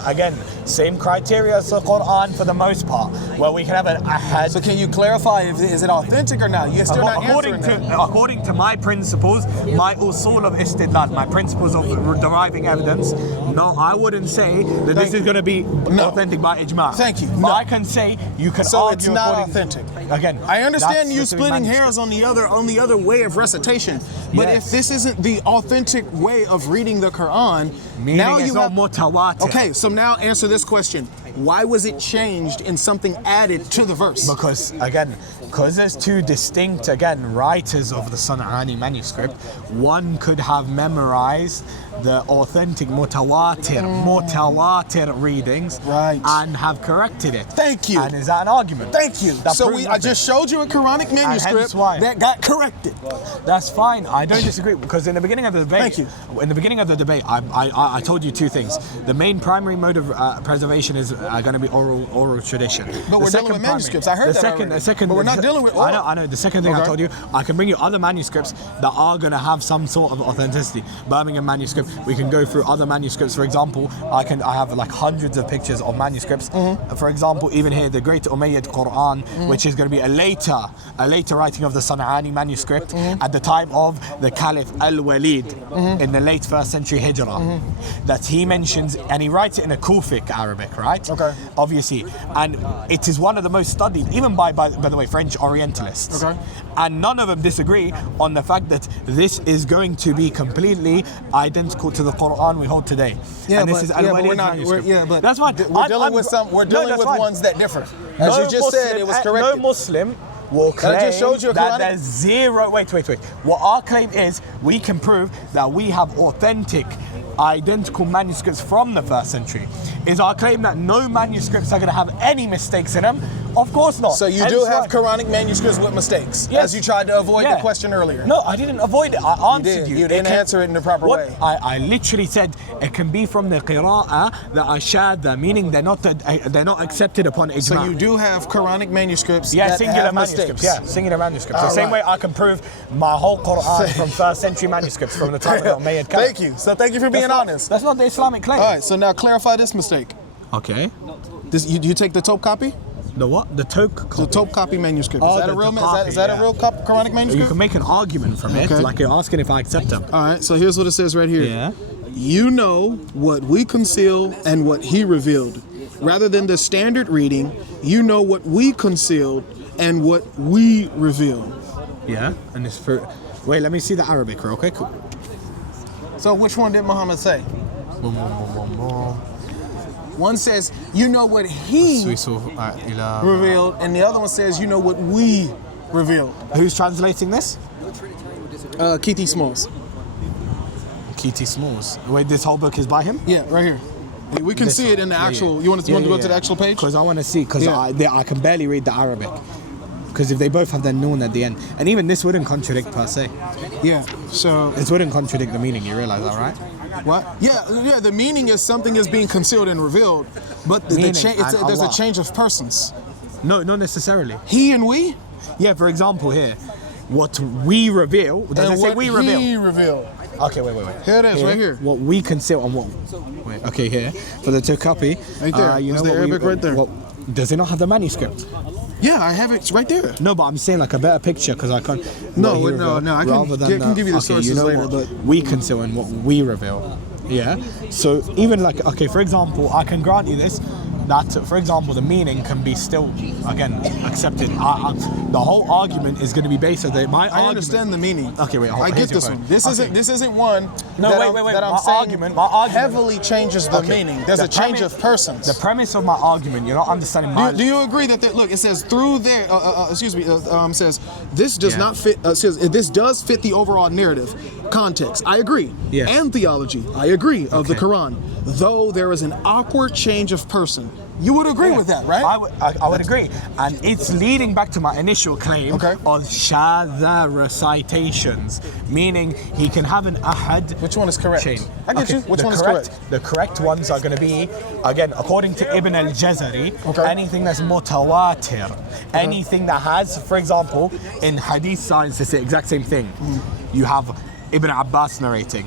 criteria as the Quran for the most part, where we can have an ahad. So can you clarify is it authentic or not? You're still not answering that. According to my principles, my usul of istidlal, my principles of deriving evidence, no, I wouldn't say that this is going to be authentic by ijma'. Thank you. But No. I can say you can So argue it's not according- authentic. Again, I understand that's you the splitting manuscript. hairs on the other way of recitation, but Yes. if this isn't the authentic way of reading the Quran, Meaning now it's you not have. mutawatir. Okay, so now answer this question: why was it changed in something added to the verse? Because there's two distinct writers of the San'ani manuscript. One could have memorized the authentic mutawatir readings, Right. and have corrected it. Thank you. And is that an argument? Thank you. That So proves I nothing. just showed you a Quranic manuscript why. that got corrected. That's fine. I don't disagree, because in the beginning of the debate, Thank you. In the beginning of the debate, I told you two things. The main primary mode of preservation is going to be oral tradition. But we're dealing with manuscripts. I heard that already. But we're not dealing with oral. I know. The second thing I Okay. told you, I can bring you other manuscripts that are going to have some sort of authenticity. Birmingham manuscript. We can go through other manuscripts. For example, I have like hundreds of pictures of manuscripts. For example, even here, the Great Umayyad Quran, which is going to be a later writing of the San'ani manuscript at the time of the Caliph Al-Walid in the late 1st century Hijrah, that he mentions, and he writes it in a Kufic Arabic, right? Okay. Obviously, and it is one of the most studied, even by the way, French Orientalists. Okay. And none of them disagree on the fact that this is going to be completely identical to the Quran we hold today. Yeah, and this but, is yeah, but we're Al-Walid's not. manuscript. But that's fine. We're dealing with some. We're dealing with ones that differ. As you just said, it was corrected. No Muslim will claim I just showed you a that Quranic- there's zero. Wait. What our claim is, we can prove that we have authentic, identical manuscripts from the 1st century. Is our claim that no manuscripts are going to have any mistakes in them? Of course not. So you do have Quranic manuscripts with mistakes, Yes. as you tried to avoid the question earlier. No, I didn't avoid it. I answered you. You didn't answer it in the proper way. I literally said it can be from the qira'ah that are shadda, meaning they're not accepted upon ijma. So you do have Quranic manuscripts Yeah, that singular have manuscripts. mistakes. Yeah, singular manuscripts. All The same right. way I can prove my whole Quran from 1st century manuscripts from the time of Umayyad Caliph. Thank you. So thank you for being honest. That's not the Islamic claim. All right. So now clarify this mistake. Okay. You take the Tope copy? The what? The Toke copy. The Tope copy manuscript. Oh, Is that a the real? Tope, Is that yeah. a real Quranic You manuscript? can make an argument from it, Okay. like you're asking if I accept them. All right. So here's what it says right here. Yeah. You know what we conceal and what He revealed. Rather than the standard reading, you know what we concealed and what we reveal. Yeah. And it's for. Wait, let me see the Arabic real quick. So which one did Muhammad say? One says, you know what He revealed, and the other one says, you know what we revealed. Who's translating this? Keith Smalls. K.T. Smalls. Wait, this whole book is by him? Yeah, right here. We can see it in the actual. You want to go to the actual page? Because I want to see, because I can barely read the Arabic. Because if they both have their noon at the end, and even this wouldn't contradict per se. Yeah. So This wouldn't contradict the meaning. You realize that, right? what? Yeah. The meaning is something is being concealed and revealed, but Meaning there's a Allah. change of persons. No, not necessarily. He and we. Yeah. For example, here, what we reveal. Does And it say what we reveal? He revealed. Okay, wait. Here it is, right here. What we conceal and what? Wait. Okay, here for the two copy. Right there. You There's know the what Arabic right there. Does it not have the manuscript? Yeah, I have it. It's right there. No, but I'm saying like a better picture because I can't. No, what he no, revealed, no, I can- rather than I can give you the okay, sources you know later, what but- we conceal and what we reveal. Yeah. So even like okay, for example, I can grant you this. That, for example, the meaning can be still, again, accepted. The whole argument is going to be based on that. I understand the meaning. Okay, wait. I get this one. This isn't one. No, that wait. That I'm My saying argument heavily changes the meaning. There's a change of persons. The premise of my argument, you're not understanding my. Do you agree that look? It says through there. Says this does not fit. Says this does fit the overall narrative context. I agree. Yes. And theology. I agree of the Okay. Quran. Though there is an awkward change of person. You would agree with that, right? I would agree. And it's leading back to my initial claim of shadha recitations, meaning he can have an ahad. Which one is correct? Chain. I get you. Which one is correct? The correct ones are going to be, again, according to Ibn al-Jazari, anything that's mutawatir, anything that has, for example, in hadith science, it's the exact same thing. You have Ibn Abbas narrating,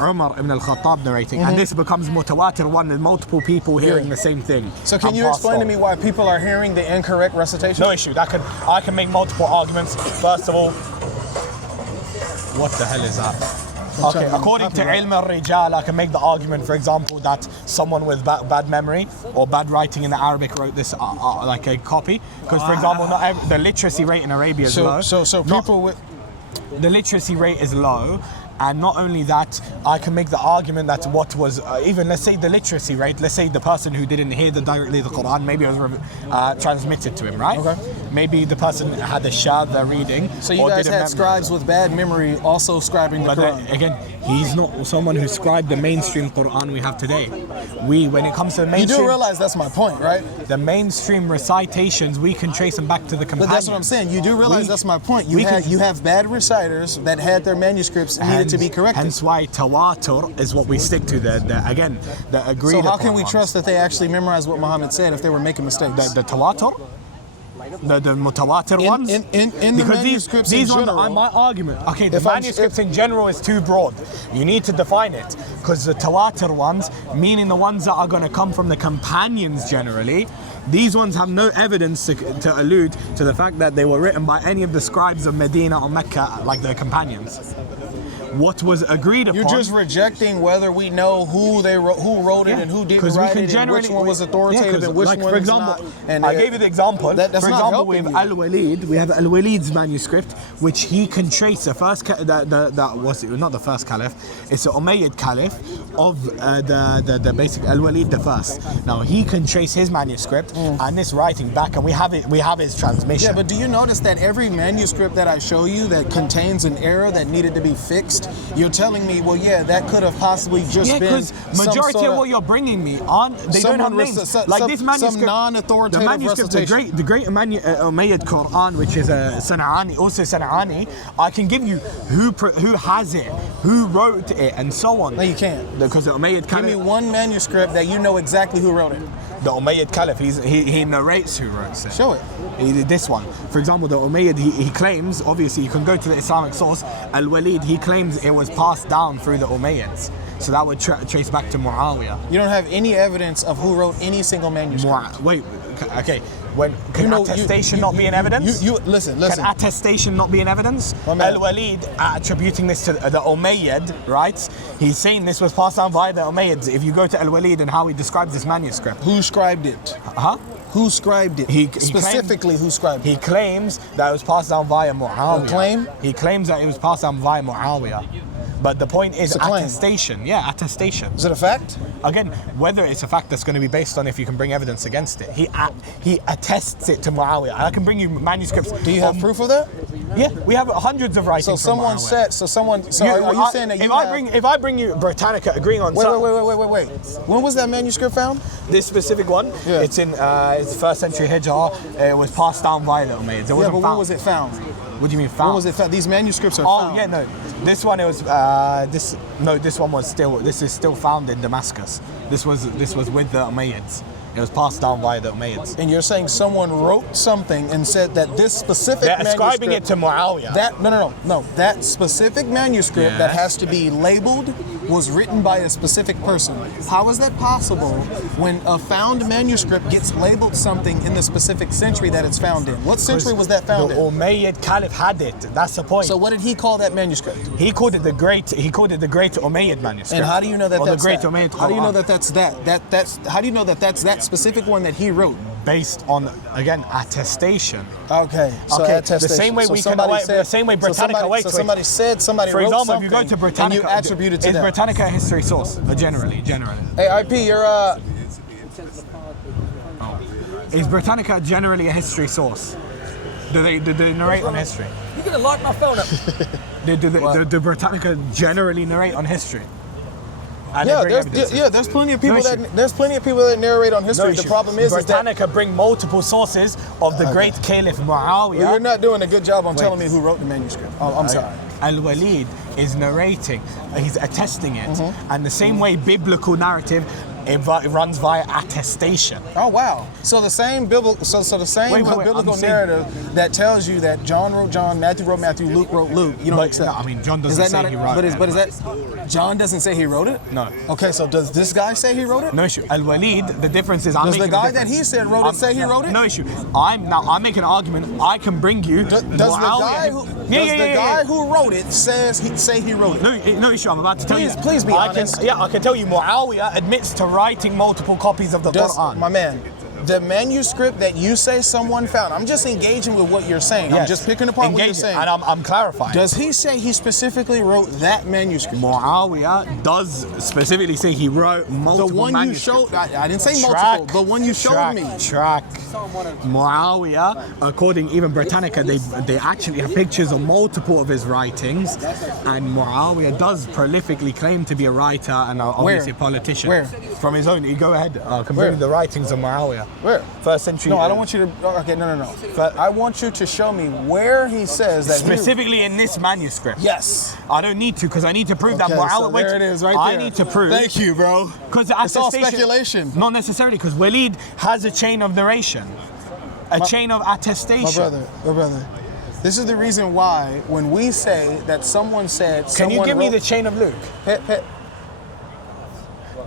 Umar ibn al-Khattab narrating, and this becomes mutawatir one with multiple people hearing the same thing. So can you explain to me why people are hearing the incorrect recitation? No issue. I can make multiple arguments. First of all, what the hell is that? Okay, according to Ilm al-Rijal, I can make the argument, for example, that someone with bad memory or bad writing in the Arabic wrote this like a copy. Because, for example, not the literacy rate in Arabia is low. So people with the literacy rate is low, and not only that, I can make the argument that what was even, let's say the literacy rate, let's say the person who didn't hear directly the Quran, maybe it was transmitted to him, right? Okay. Maybe the person had a shadha reading. So you guys had scribes with bad memory also scribing the Quran. Again, he's not someone who scribed the mainstream Quran we have today. When it comes to the mainstream, You do realize that's my point, right? the mainstream recitations, we can trace them back to the companions. But that's what I'm saying. You do realize that's my point. You have bad reciters that had their manuscripts needed to be corrected. Hence why tawatur is what we stick to. The agreed. So how can we upon trust that they actually memorized what Muhammad said if they were making mistakes? the tawatur? The mutawatir ones? In the because manuscripts these in are general. my argument. Okay, the If I'm- manuscripts in general is too broad. You need to define it. Because the tawatir ones, meaning the ones that are going to come from the companions generally, these ones have no evidence to allude to the fact that they were written by any of the scribes of Medina or Mecca, like the companions. what was agreed upon. You're just rejecting whether we know who wrote it and who didn't write it, and which one was authoritative and which one for example, is not. And I gave you the example. That's for not example, helping with you. Al-Walid, we have Al-Walid's manuscript, which he can trace the first that was not the first caliph. It's the Umayyad caliph of the basic Al-Walid the first. Now he can trace his manuscript and this writing back, and we have it. We have his transmission. Yeah, but do you notice that every manuscript that I show you that contains an error that needed to be fixed, you're telling me, well, yeah, that could have possibly just been because majority of what you're bringing me on, they don't have names. Like this manuscript, some non-authoritative the manuscript, recitation. the great Umayyad Quran, which is a San'ani, I can give you who has it, who wrote it, and so on. No, you can't. Because the Umayyad Caliph, Give me one manuscript that you know exactly who wrote it. the Umayyad Caliph, he narrates who wrote it. Show it. He did this one. For example, the Umayyad, he claims, obviously you can go to the Islamic source, Al-Walid, he claims it was passed down through the Umayyads. So that would trace back to Muawiyah. You don't have any evidence of who wrote any single manuscript. Wait, okay. Can attestation not be an evidence? Listen. Can attestation not be an evidence? Al-Walid attributing this to the Umayyad, right? He's saying this was passed down via the Umayyads. If you go to Al-Walid and how he describes this manuscript. Who scribed it? Huh? Who scribed it? Specifically, who scribed it? He claims that it was passed down via Muawiyah. Claim? He claims that it was passed down via Muawiyah. But the point is attestation. Yeah, attestation. Is it a fact? Again, whether it's a fact that's going to be based on if you can bring evidence against it. He attests it to Muawiyah. I can bring you manuscripts. Do you have proof of that? Yeah, we have hundreds of writings. So someone said. Are you saying that if I bring you Britannica agreeing on Wait. When was that manuscript found? This specific one, yeah. It's in it's 1st century Hijrah. It was passed down via the Umayyads. When was it found? What do you mean found? When was it found? These manuscripts are found. Oh yeah, no. This one it was this one was still still found in Damascus. This was with the Umayyads. It was passed down by the Umayyads. And you're saying someone wrote something and said that this specific They're manuscript... ascribing it to Muawiyah. No. That specific manuscript that has to be labeled was written by a specific person. How is that possible when a found manuscript gets labeled something in the specific century that it's found in? What century was that found in? The Umayyad Caliph had it. That's the point. So what did he call that manuscript? He called it the great Umayyad manuscript. And how do you know that that's the great that? Umayyad Quran. How do you know that that's that? How do you know that that's that specific one that he wrote? Based on, again, attestation. Okay, so attestation. The same way the same way Britannica. Somebody said somebody For wrote example, something. if you go to Britannica, and you attribute it to is them. Britannica a history source? Generally. Hey, IP, you're Is Britannica generally a history source? Do they narrate on history? You're gonna lock my phone up. Do Britannica generally narrate on history? There's plenty of people that narrate on history. The problem is Britannica bring multiple sources of the great Caliph Muawiyah. Well, you're not doing a good job on telling me who wrote the manuscript. I'm sorry. Al-Walid is narrating, he's attesting it, and the same way biblical narrative, it runs via attestation. Oh wow! So the same biblical, biblical narrative that tells you that John wrote John, Matthew wrote Matthew, Luke wrote Luke. You don't accept. No, I mean John doesn't say he wrote it. But is that John doesn't say he wrote it? No. Okay, so does this guy say he wrote it? No issue. Al-Walid, the difference is does the guy that he said wrote it say he wrote it? No issue. I'm making an argument. I can bring you. Does the guy who wrote it say he wrote it? No issue. I'm about to tell you. Please be honest. I can tell you. Muawiyah admits to writing multiple copies of the Quran. My man, the manuscript that you say someone found, I'm just engaging with what you're saying. Yes. I'm just picking apart what you're saying. And I'm clarifying. Does he say he specifically wrote that manuscript? Muawiyah does specifically say he wrote multiple manuscripts. The one you showed, I didn't say multiple, the one you showed me. Muawiyah, according even Britannica, they actually have pictures of multiple of his writings, and Muawiyah does prolifically claim to be a writer and obviously a politician. Where? From his own. You go ahead. Comparing the writings of Muawiyah. Where? 1st century. No, I don't want you to. Okay, no. I want you to show me where he says that. Specifically in this manuscript. Yes. I don't need to because I need to prove that Muawiyah. So there it is, right there. I need to prove. Thank you, bro. Because it's all speculation. Not necessarily, because Walid has a chain of narration, chain of attestation. My brother. This is the reason why when we say that someone said. Can you give me the chain of Luke?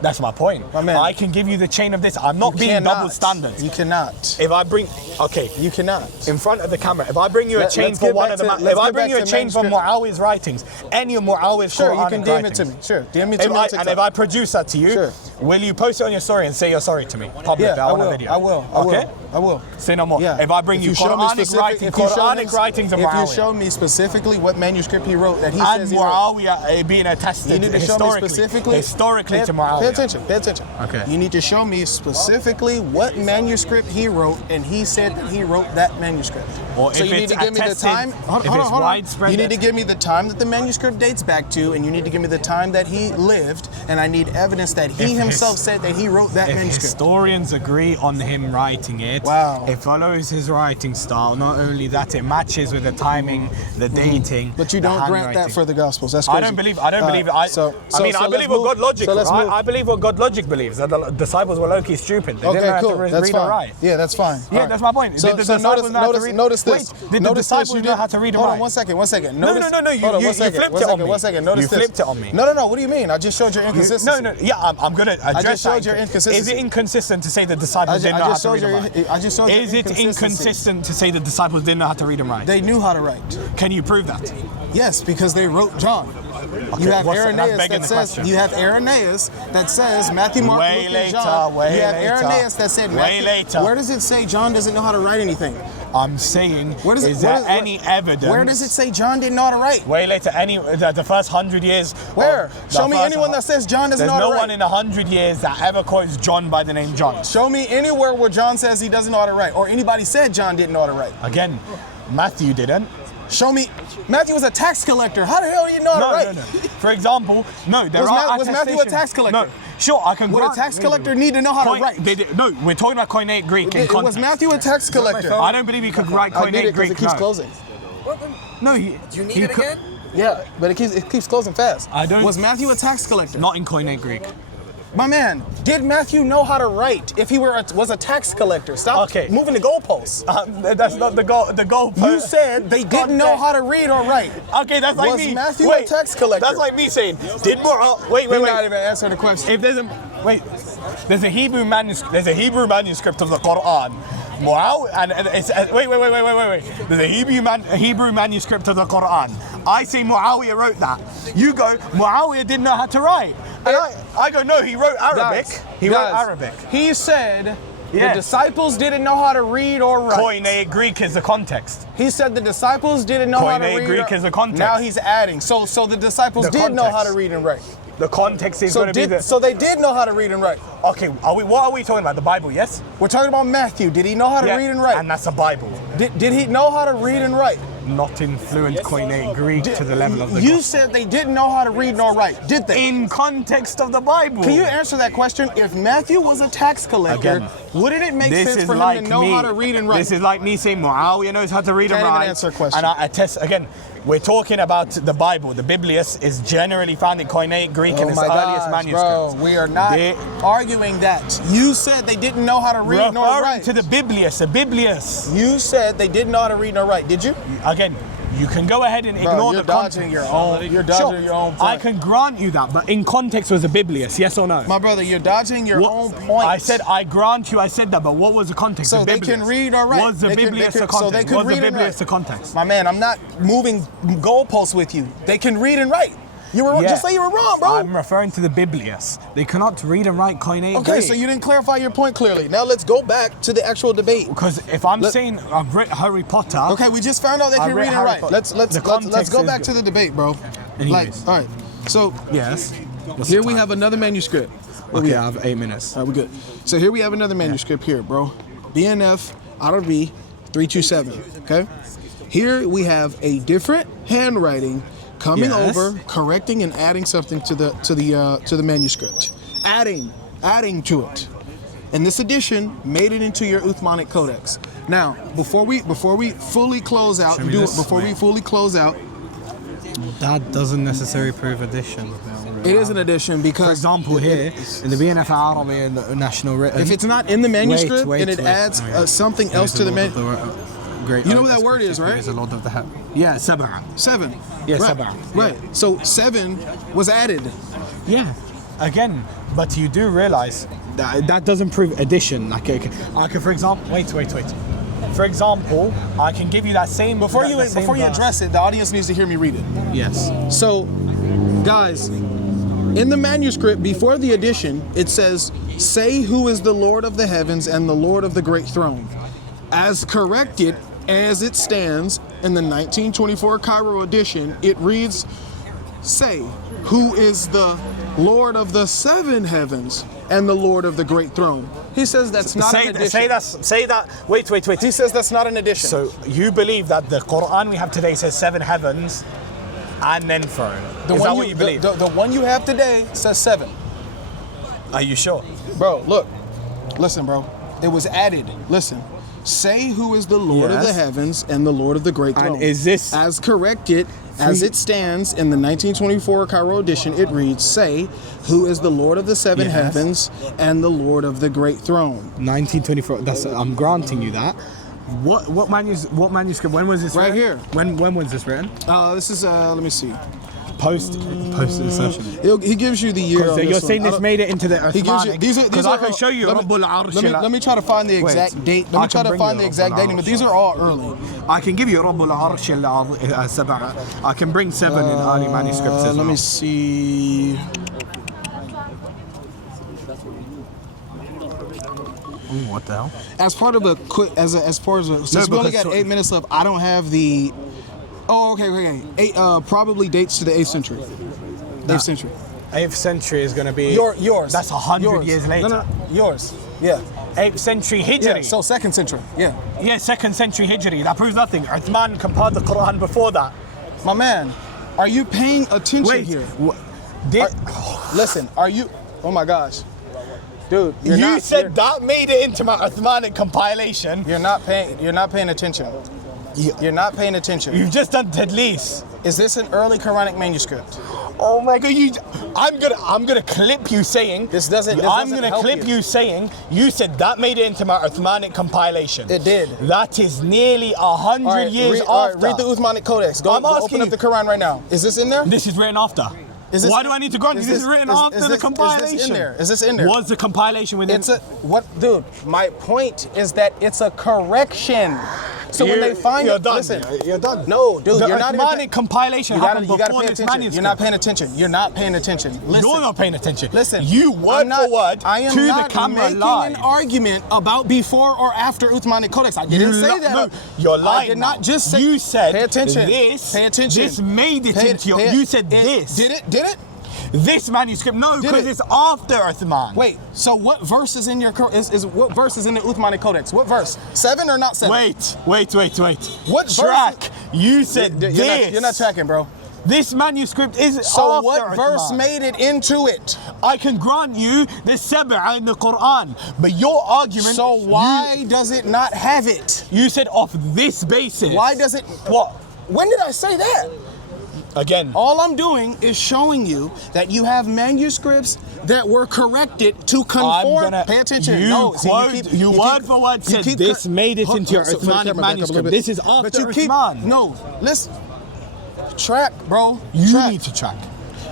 That's my point. My man. I can give you the chain of this. I'm not being double standard. You cannot. If I bring, okay, You cannot. in front of the camera, if I bring you a chain let's for get one back of the, to- let's if I get bring back you a to chain from manuscript. Muawiyah's writings, any of Muawiyah's Sure, you Quranic can DM it writings, to me. Sure, DM me to If me I, on and TikTok. if I produce that to you, Sure. will you post it on your story and say you're sorry to me? Publicly, Yeah, I I want a will. video. I will. Okay? I will. Say no more. Yeah. If I bring If you show me Quranic specific- writings, if you show Quranic me- writings of If you Muawiyah, show me specifically what manuscript he wrote that he and says he wrote. Muawiyah being attested You need to show me specifically. historically to Muawiyah. Pay attention. Pay attention. Okay. You need to show me specifically what manuscript he wrote, and he said that he wrote that manuscript. Or so if you need it's to give me the attested, time. Hold if on, it's hold on. widespread. You need to give me the time that the manuscript dates back to, and you need to give me the time that he lived, and I need evidence that he If himself his- said that he wrote that If manuscript. historians agree on him writing it, Wow. it follows his writing style. Not only that, it matches with the timing, the dating. But you the don't grant that handwriting. for the Gospels. That's crazy. I don't believe. I don't believe. I I believe what GodLogic. So let's move. I believe what GodLogic believes. That the disciples were low-key stupid. They didn't know Okay, how cool. to read That's or fine. write. Yeah, that's fine. Yeah, All right. that's my point. So, Did the so disciples know how to read? notice this. Wait, did the Notice disciples you know how to read and Hold write? on, one second. No. Notice, You hold on, flipped one second, it one on second, me. One second. Notice You this. flipped it on me. No. What do you mean? I just showed your inconsistency. No. Yeah, I'm gonna address just showed that. your inconsistency. Is it inconsistent to say the disciples didn't know how to read and write? I just showed you Is it inconsistency. inconsistent to say the disciples didn't know how to read and write? They knew how to write. Can you prove that? Yes, because they wrote John. You have that's Irenaeus begging that the says question. you have Irenaeus that says Matthew, Mark, Way Luke, later, and John. way You have later. Irenaeus that said Way Matthew. later. Where does it say John doesn't know how to write anything? I'm saying, Where does it, is where there does- any evidence? Where does it say John didn't know how to write? Way later, the first 100 years. Where? Show me anyone that says John doesn't There's know how to no write. one in 100 years that ever quotes John by the name John. Show me anywhere where John says he doesn't know how to write, or anybody said John didn't know how to write. Again, Matthew didn't. Show me. Matthew was a tax collector. How the hell do you know how to write? No. For example, there Was are was Matthew a tax collector? No, sure, I can Would grant. a tax collector need to know how to write? No, we're talking about Koine Greek in context. Was Matthew a tax collector? I don't believe he could write I need Koine it because Greek. it keeps No. closing. No, Do you need it again? Yeah, but it keeps closing fast. I don't. Was Matthew a tax collector? Not in Koine Greek. My man, did Matthew know how to write if he was a tax collector? Stop Okay. moving the goalposts. That's not the goal. The goal. You said they didn't know how to read or write. Okay, that's like Was me. Matthew a tax collector? That's like me saying, did more? Wait. You're not even answering the question. If there's there's a Hebrew manuscript. There's a Hebrew manuscript of the Quran. And it's wait. There's a Hebrew manuscript of the Quran. I say Muawiyah wrote that. You go, Muawiyah didn't know how to write. And I go, no, he wrote Arabic. He wrote Arabic. He said the Yes. disciples didn't know how to read or write. Koine Greek is the context. He said the disciples didn't know how to Koine read. Greek is the context. Now he's adding. So the disciples The did know how to context. read and write. The context is So going to be the. so they did know how to read and write. Okay, what are we talking about? The Bible, yes? We're talking about Matthew. Did he know how to read and write? And that's a Bible. Did he know how to read and write? Not in fluent Koine Greek to the level of the You gospel. said they didn't know how to read nor write, did they? In context of the Bible. Can you answer that question? If Matthew was a tax collector, Again, wouldn't it make this sense is for him like to know me. how to read and write? This is like me saying Muawiyah knows how to read and Can't even write. answer a question. And I attest, again, we're talking about the Bible. The Biblius is generally found in Koine Greek in Oh its my earliest gosh, manuscript. bro, we are not They- arguing that. You said they didn't know how to read nor Referring write. to the Biblius. You said they didn't know how to read nor write, did you? Again, you can go ahead and Bro, ignore you're the dodging context. your own. You're dodging your own point. I can grant you that, but in context was the Biblius, yes or no? My brother, you're dodging your What- own point. I said I grant you. I said that, but what was the context? So The they can Biblius. read or write. Was the They can- Biblius they the can- so context? they could Was the read and Biblius write. the context? My man, I'm not moving goalposts with you. They can read and write. You were Yeah. just say you were wrong, bro. I'm referring to the Biblius. They cannot read and write Koine Okay, Greek. so you didn't clarify your point clearly. Now let's go back to the actual debate. Because if I'm saying I've read Harry Potter. Okay, we just found out they I can read read and Harry write. Potter. Let's The go context is back good. to the debate, bro. Anyways. All right. So Yes. here we have another manuscript. Okay, I have 8 minutes. All right, we're good. So here we have another manuscript here, bro. BNF RB 327. Okay. Here we have a different handwriting coming Yes. over, correcting and adding something to the manuscript. Adding to it. And this addition made it into your Uthmanic Codex. Now, before we fully close out, Show me this. we fully close out, That doesn't necessarily prove addition. it is an addition because For example, here in the BNF Arabic and the National Written. if it's not in the manuscript Wait, and it adds something else to the manuscript. Great. You know what that word is, right? There's a lot of the. Yeah, sab'a. 7. Yeah, right. sab'a. Right. So 7 was added. Yeah. Again, But you do realize that that doesn't prove addition. Like, I can, for example, wait. For example, I can give you that same. Before you address it, the audience needs to hear me read it. Yes. So, guys, in the manuscript before the addition, it says, "Say who is the Lord of the heavens and the Lord of the great throne." As corrected as it stands in the 1924 Cairo edition, it reads, "Say who is the Lord of the seven heavens and the Lord of the great throne." He says that's not an addition. Say that. Wait. He says that's not an addition. So you believe that the Quran we have today says seven heavens and then throne? Is that what you believe? The one you have today says seven. Are you sure? Bro, look. Listen, bro. It was added. Listen. Say who is the Lord of the heavens and the Lord of the great throne. And is this as corrected as it stands in the 1924 Cairo edition? It reads, "Say who is the Lord of the seven heavens and the Lord of the great throne." 1924. I'm granting you that. What manuscript? When was this Right written? here. When was this written? This is let me see. Post insertion. He gives you the year. On You're this saying one. this made it into the Uthmanic. He gives you these are I can show you. Let me try to find the exact date. Let me try to find the exact dating, but these are all early. I can give you Rabbul Arsh al-Sab'a. I can bring 7 in early manuscripts as well. Let me see. Ooh, what the hell? As part of a quick, since we only got 8 minutes left, I don't have the. Oh, okay. Probably dates to the 8th century. 8th century. 8th century is going to be yours. That's 100 years later. No, yours. Yeah. 8th century Hijri. Yeah, so 2nd century. Yeah. Yeah, 2nd century Hijri. That proves nothing. Uthman compiled the Quran before that. My man, are you paying attention here? Listen, are you? Oh my gosh, dude, you said that made it into my Uthmanic compilation. You're not paying attention. You're not paying attention. You've just done tadlis. Is this an early Quranic manuscript? Oh my God! I'm gonna clip you saying this doesn't. I'm gonna clip you saying you said that made it into my Uthmanic compilation. It did. That is nearly 100 years after. Read the Uthmanic Codex. Go open up the Quran right now. Is this in there? This is written after. Why do I need to grant you? This is written after the compilation. Is this in there? Was the compilation within? Dude? My point is that it's a correction. So when they find you're it, done. listen, You're done. No, dude, you're not even. Compilation happened before this manuscript. You're not paying attention. You're not paying attention. Listen. You're not paying attention. Listen, you word for word I am to not the camera making live. an argument about before or after Uthmanic Codex. I didn't say that. No, you're lying. I did not just say. You said. Pay attention. Pay attention. This made it into your. You said this. Did it? This manuscript, no, because it's after Uthman. Wait, so what verse is in your what verse is in the Uthmanic Codex? What verse? 7 or not 7? Wait. What track? Verse? You said this. You're not tracking, bro. This manuscript is so after what Uthman. Verse made it into it? I can grant you the Sab'a in the Quran, but your argument. So why does it not have it? You said off this basis. Why does it? What? When did I say that? Again, all I'm doing is showing you that you have manuscripts that were corrected to conform. Pay attention. You word for word said this made it into your Uthmanic manuscript. This is after Uthman. No, listen. Track, bro. You need to track.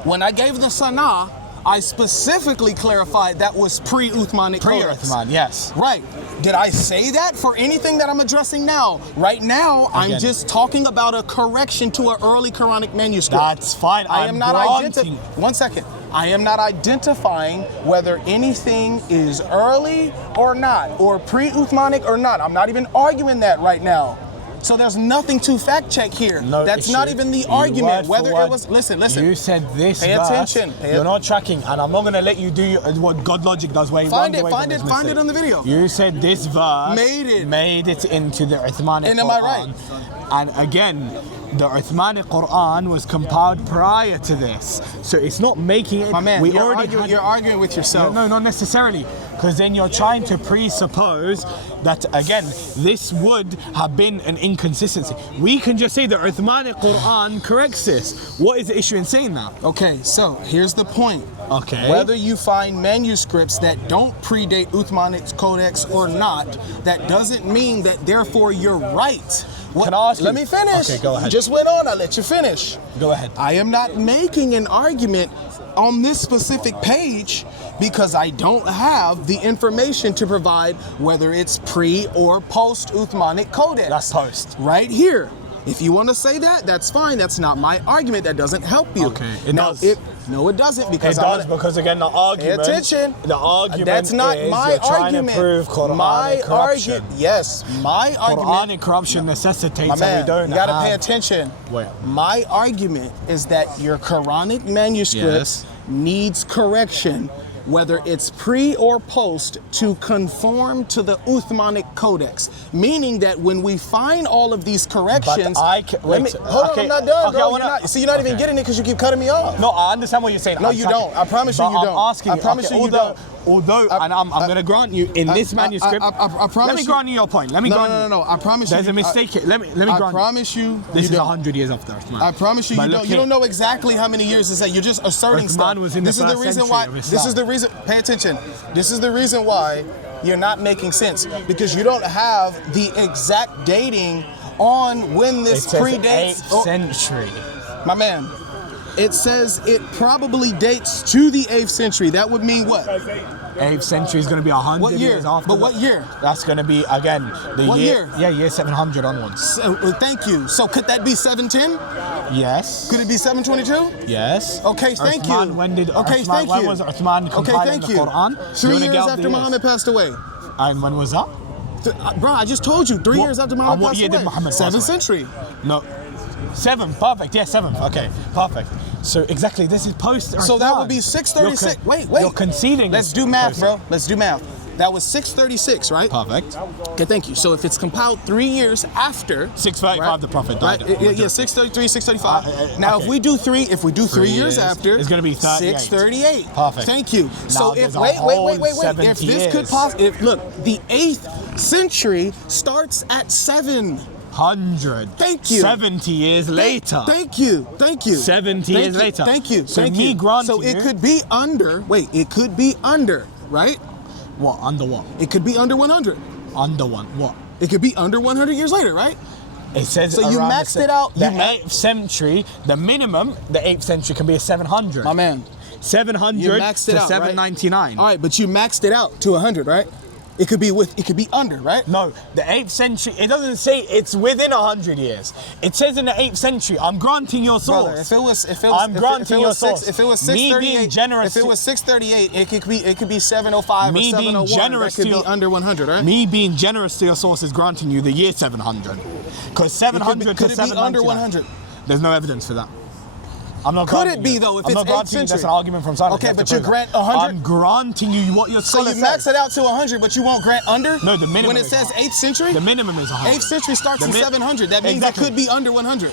When I gave the Sanaa, I specifically clarified that was pre-Uthmanic Codex. Pre-Uthman, yes. Right. Did I say that for anything that I'm addressing now? Right now, I'm just talking about a correction to an early Quranic manuscript. That's fine. I am not identifying. 1 second. I am not identifying whether anything is early or not, or pre-Uthmanic or not. I'm not even arguing that right now. So there's nothing to fact check here. No That's issue. Not even the argument. Whether it was, listen. You said this. Pay attention. You're not tracking, and I'm not going to let you do what GodLogic does. Where find it on the video. You said this verse made it into the Uthmanic Quran. And am I right? And again, the Uthmanic Quran was compiled prior to this, so it's not making it. My man, you're arguing with yourself. No, not necessarily, because then you're trying to presuppose that again this would have been an inconsistency. We can just say the Uthmanic Quran corrects this. What is the issue in saying that? Okay, so here's the point. Okay. Whether you find manuscripts that don't predate Uthmanic Codex or not, that doesn't mean that therefore you're right. Can I ask you? Let me finish. Okay, go ahead. You just went on. I let you finish. Go ahead. I am not making an argument on this specific page because I don't have the information to provide whether it's pre or post Uthmanic Codex. That's post. Right here. If you want to say that, that's fine. That's not my argument. That doesn't help you. Okay, it does. No, it doesn't, because It does, because again, the argument. Pay attention. The argument. That's not is my you're trying argument. to prove Quranic my corruption. argument. Yes, my argument. Quranic corruption necessitates My that man, we don't you gotta have. pay attention. Wait. My argument is that your Quranic manuscript Yes. needs correction, whether it's pre or post, to conform to the Uthmanic Codex. Meaning that when we find all of these corrections, hold on, I'm not done, bro. You're not even getting it because you keep cutting me off. No, I understand what you're saying. No, you don't. I promise you, you don't. I'm asking I promise you, you don't. Although, and I'm going to grant you in this manuscript. I promise let me grant you your point. Let me grant you. No. I promise There's you. a mistake here. Let me grant you. I promise you. This is don't. 100 years after Uthman. I promise you, But you look don't. here. You don't know exactly how many years it's at. You're just asserting Uthman stuff. was in the This is the first reason century why. of This Islam. is the reason. Pay attention. This is the reason why you're not making sense, because you don't have the exact dating on when this It says predates. 8th century. My man. It says it probably dates to the 8th century. That would mean what? 8th century is going to be 100 What year? years after. But what year? That's going to be, again, the What year. year? Yeah, year 700 onwards. So, thank you. So could that be 710? Yes. Could it be 722? Yes. Okay, thank Uthman, you. When did Okay, Uthman, thank when you. was Uthman compiling the Quran? 3 You wanna years get after the Muhammad passed away. And when was that? Bro, I just told you, 3 years after Muhammad and what passed year away. did Muhammad pass 7th away? century. No. 7th, perfect. Yeah, 7th. Okay, perfect. So exactly, this is post. So that would be 636. Wait. You're conceding. Let's do math, bro. Let's do math. That was 636, right? Perfect. Okay, thank you. So if it's compiled 3 years after 635, right? the Prophet died. Right? Yeah, 633, 635. Now, okay. if we do 3 3 years after, it's going to be 38. 638. Perfect. Thank you. So there's if a wait. whole If 70 this could years. possibly, look, the 8th century starts at 700. Thank you. 70 years later. Thank you. 70 years later. Thank you. So Thank me you. granting So it you- could be under. Wait, it could be under, right? What? Under what? It could be under 100. Under one. What? It could be under 100 years later, right? It says So you around maxed the, it out. The 8th century, the minimum, the 8th century can be a 700. My man. 700 You maxed it to out, right? 799. All right, but you maxed it out to 100, right? It could be under, right? No, the 8th century, it doesn't say it's within 100 years. It says in the 8th century, I'm granting your source. Brother, if it was I'm granting your source. If it was Me 638, being generous if it was 638, it could be 705 Me or being 701. generous That could to be your- under 100, right? Me being generous to your source is granting you the year 700. Because 700 could to it be 799. under 100? There's no evidence for that. I'm not Could granting it be you. though if I'm it's not 8th granting you. century? That's an argument from silence. Okay, have to but you prove grant it. 100? I'm granting you what your So scholar you max says. it out to 100, but you won't grant under? No, the minimum When it is says 100. 8th century? The minimum is 100. 8th century starts The in mi- 700. That means Exactly. it could be under 100,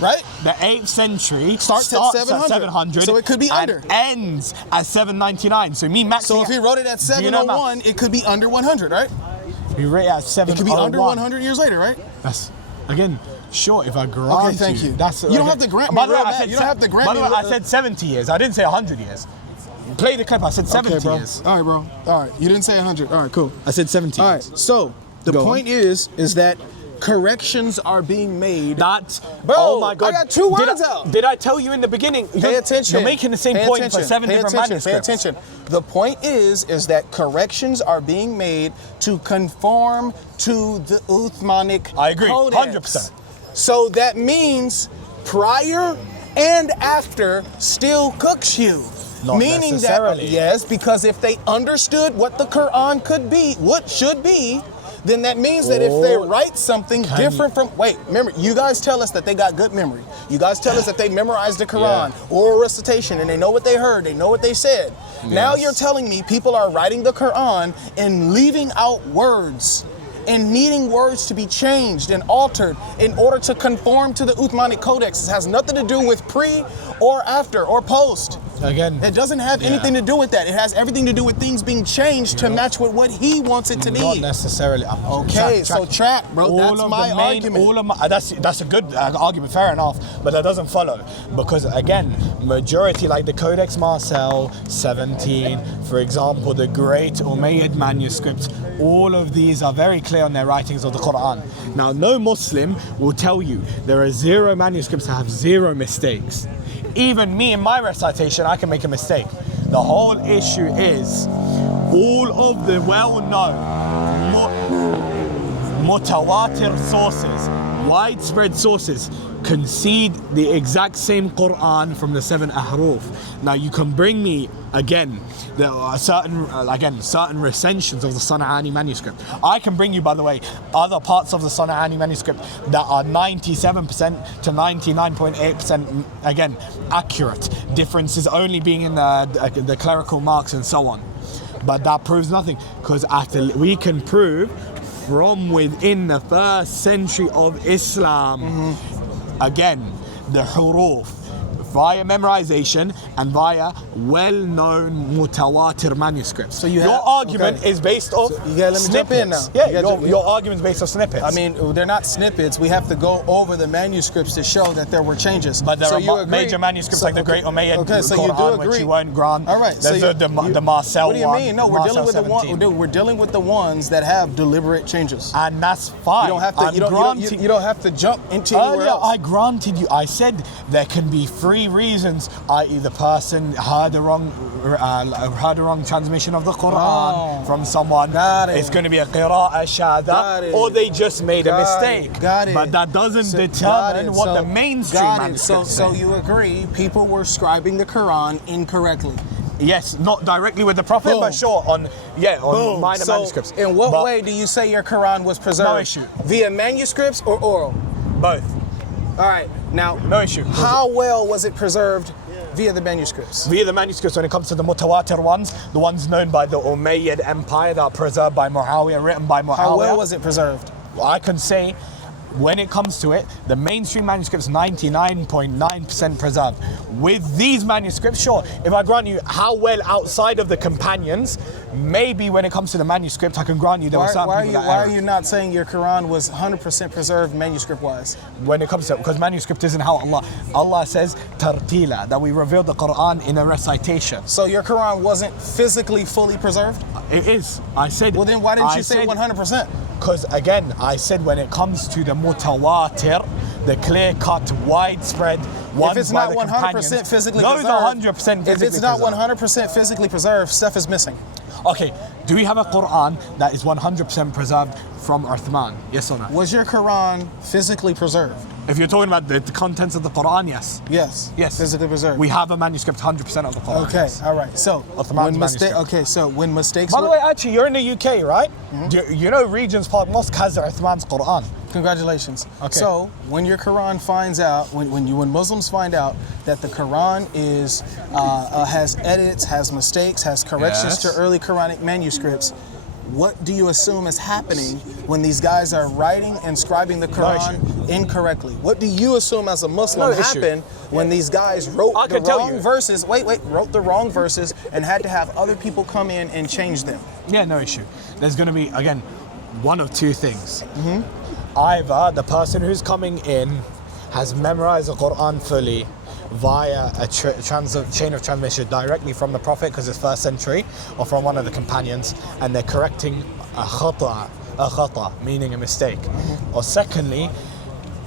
right? The 8th century Starts at 700. So it could be and under. ends at 799. So me maxing So if he wrote it at Do you know 701, it could be under 100, right? we rate at 701. It could be under 100 years later, right? That's again. Sure, if I grant Okay, thank you. That's You don't have to grant me By the way, real I bad. said You don't have to grant by the me way, I real- said 70 years. I didn't say 100 years. Play the clip. I said 70 Okay, bro. years. All right, bro. All right. You didn't say 100. All right, cool. I said 70 All years. right. So the Go point is that corrections are being made. That, Bro, oh my God. I got two Did words I- out. Did I tell you in the beginning? Pay attention. You're making the same Pay point attention. for 7 Pay different attention. manuscripts. Pay attention. The point is that corrections are being made to conform to the Uthmanic I agree, Codex. 100%. So that means prior and after still cooks you. Not Meaning necessarily. that, yes, because if they understood what the Quran could be, what should be, then that means that if they write something different from, wait, remember, you guys tell us that they got good memory. You guys tell us that they memorized the Quran, oral recitation, and they know what they heard, they know what they said. Now you're telling me people are writing the Quran and leaving out words and needing words to be changed and altered in order to conform to the Uthmanic Codex. It has nothing to do with pre or after or post. Again, It doesn't have anything to do with that. It has everything to do with things being changed to match with what he wants it to not be. necessarily. Okay, so track, bro. That's my argument. That's a good argument, fair enough, but that doesn't follow because again, majority like the Codex Marcel 17, for example, the great Umayyad manuscripts, all of these are very clear on their writings of the Quran. Now, no Muslim will tell you there are 0 manuscripts that have 0 mistakes. Even me in my recitation, I can make a mistake. The whole issue is all of the well-known mutawatir sources, widespread sources, concede the exact same Quran from the 7 ahruf. Now you can bring me again there are certain recensions of the Sana'ani manuscript. I can bring you, by the way, other parts of the Sana'ani manuscript that are 97% to 99.8% again accurate. Differences only being in the clerical marks and so on. But that proves nothing, because we can prove from within the 1st century of Islam, again, the huruf, via memorization and via well-known mutawatir manuscripts. So your argument is based off you gotta let me jump in now. Yeah, your argument is based off snippets. I mean, they're not snippets. We have to go over the manuscripts to show that there were changes. But there are major manuscripts like the Great Umayyad Quran, which you won't grant. All right. There's the Marcel one. What do you mean? No, we're dealing with we're dealing with the ones that have deliberate changes. And that's fine. You don't have to. You don't have to jump into anywhere else. I granted you. I said there can be 3 reasons, i.e. the person heard the wrong transmission of the Quran from someone. It's going to be a qira'ah shadha, or they just made a mistake. But that doesn't determine what the mainstream manuscript says. So you agree people were scribing the Quran incorrectly? Yes, not directly with the Prophet, but sure, on minor manuscripts. In what way do you say your Quran was preserved? No issue. Via manuscripts or oral? Both. All right, now, no issue. How well was it preserved via the manuscripts? Via the manuscripts, when it comes to the mutawatir ones, the ones known by the Umayyad Empire that are preserved by Muawiyah, written by Muawiyah. How well was it preserved? Well, I can say, when it comes to it, the mainstream manuscripts 99.9% preserved. With these manuscripts, sure, if I grant you how well outside of the companions, maybe when it comes to the manuscript, I can grant you there were certain people that Why are you not saying your Quran was 100% preserved manuscript-wise? When it comes to it, because manuscript isn't how Allah says tartila, that we revealed the Quran in a recitation. So your Quran wasn't physically fully preserved? It is. I said. Well, then why didn't you say 100%? Because again, I said when it comes to the mutawatir, the clear-cut, widespread ones, if it's not 100% physically preserved, 100% physically if it's not 100% physically preserved, stuff is missing. Okay, do we have a Quran that is 100% preserved from Uthman? Yes or no? Was your Quran physically preserved? If you're talking about the contents of the Quran, yes. Yes. Physically preserved. We have a manuscript 100% of the Quran. Okay, all right. So when mistakes. By the way, actually, you're in the UK, right? Mm-hmm. You know Regent's Park Mosque has Uthman's Quran. Congratulations. Okay. So when your Quran finds out, when Muslims find out that the Quran is has edits, has mistakes, has corrections to early Quranic manuscripts, what do you assume is happening when these guys are writing and scribing the Quran incorrectly? What do you assume as a Muslim happened when these guys wrote the wrong verses? Wrote the wrong verses and had to have other people come in and change them? Yeah, no issue. There's going to be, again, one of two things. Mm-hmm. Either the person who's coming in has memorized the Quran fully via a chain of transmission directly from the Prophet, because it's 1st century, or from one of the companions, and they're correcting a khata, meaning a mistake. Mm-hmm. Or secondly,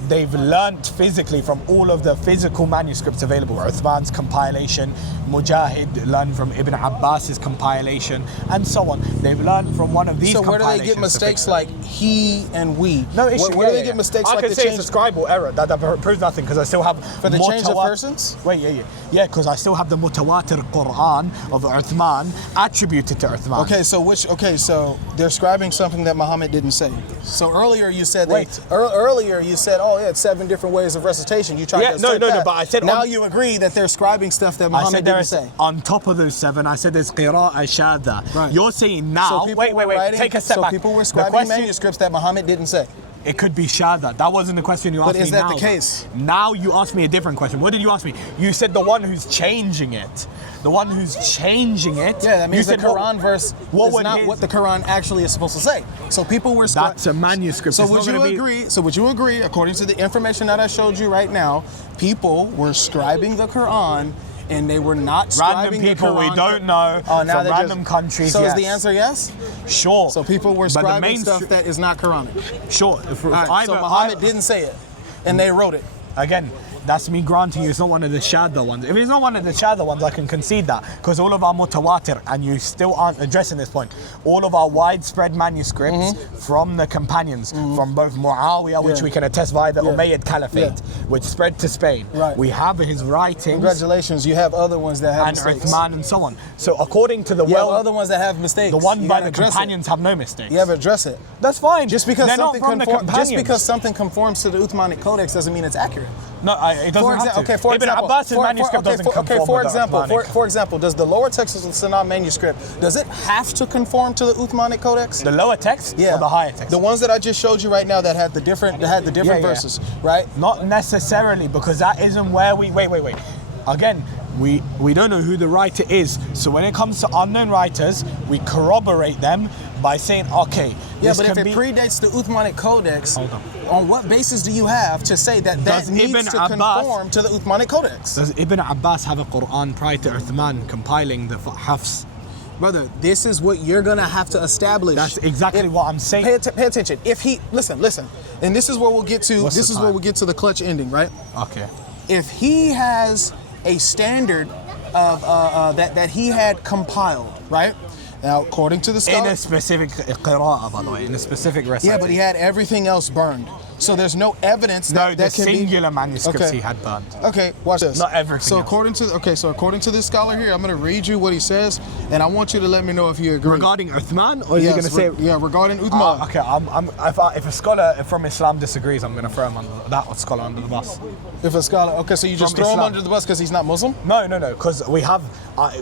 they've learnt physically from all of the physical manuscripts available. Uthman's compilation, Mujahid learned from Ibn Abbas's compilation, and so on. They've learned from one of these compilations. So where do they get mistakes like he and we? No issue. Where do they get mistakes like the change? I can say it's a scribal error. That proves nothing, because I still have... For the change of persons? Yeah, because I still have the mutawatir Quran of Uthman attributed to Uthman. So they're scribing something that Muhammad didn't say. So earlier you said... it's 7 different ways of recitation. You tried to assert that. But I said... Now you agree that they're scribing stuff that Muhammad didn't say. On top of those 7, I said there's qira'ah shadha. Right. You're saying now... So wait, take a step back. So people were scribing manuscripts that Muhammad didn't say. It could be shadha. That wasn't the question you asked me now. But is that the case? Now you asked me a different question. What did you ask me? You said the one who's changing it. The one who's changing it. Yeah, that means the Quran verse is not what the Quran actually is supposed to say. So people were... That's a manuscript. So would you agree, according to the information that I showed you right now, people were scribing the Quran and they were not scribing the Quran. Random people we don't know from random countries. So is the answer yes? Sure. So people were scribing stuff that is not Quranic. Sure. So Muhammad didn't say it, and they wrote it. Again, that's me granting you it's not one of the shadda ones. If it's not one of the shadda ones, I can concede that, because all of our mutawatir, and you still aren't addressing this point, all of our widespread manuscripts from the companions, from both Muawiyah, which we can attest via the Umayyad Caliphate, which spread to Spain. Right. We have his writings. Congratulations, you have other ones that have and mistakes. Uthman and so on. So according to the You have other ones that have mistakes. the one You by gotta the address companions it. have no mistakes. You have to address it. That's fine. Just because They're something not from the conforms to the Uthmanic Codex doesn't mean it's accurate. No, it doesn't have to. Okay, for Ibn example, Abbas's manuscript doesn't conform for with example, the Uthmanic. for example, does the lower text of the Sunnah manuscript, does it have to conform to the Uthmanic Codex? The lower text or the higher text? The ones that I just showed you right now that had the different verses, right? Not necessarily, because that isn't where we wait. Again, we don't know who the writer is. So when it comes to unknown writers, we corroborate them by saying, okay, yeah, this but if can it be predates the Uthmanic Codex, Hold on what basis do you have to say that Does needs Ibn to Abbas- conform to the Uthmanic Codex? Does Ibn Abbas have a Quran prior to Uthman compiling the Hafs? Brother, this is what you're gonna have to establish. That's exactly what I'm saying. Pay attention. If he listen, and this is where we'll get to. What's This the is where time? we'll get to the clutch ending, right? Okay. If he has a standard of that he had compiled, right? Now, according to the In scholar, a specific qira'ah, by the way, in a specific recitation. yeah, but he had everything else burned. So there's no evidence No, that the can singular be manuscripts Okay. he had burned. Okay, watch this. Not everything So else. according to this scholar here, I'm going to read you what he says, and I want you to let me know if you agree. Regarding Uthman, or is he going to say? Regarding Uthman. Okay, if a scholar from Islam disagrees, I'm going to throw him under that scholar under the bus. If a scholar, okay, so you just From throw him Islam. under the bus because he's not Muslim? No, because we have,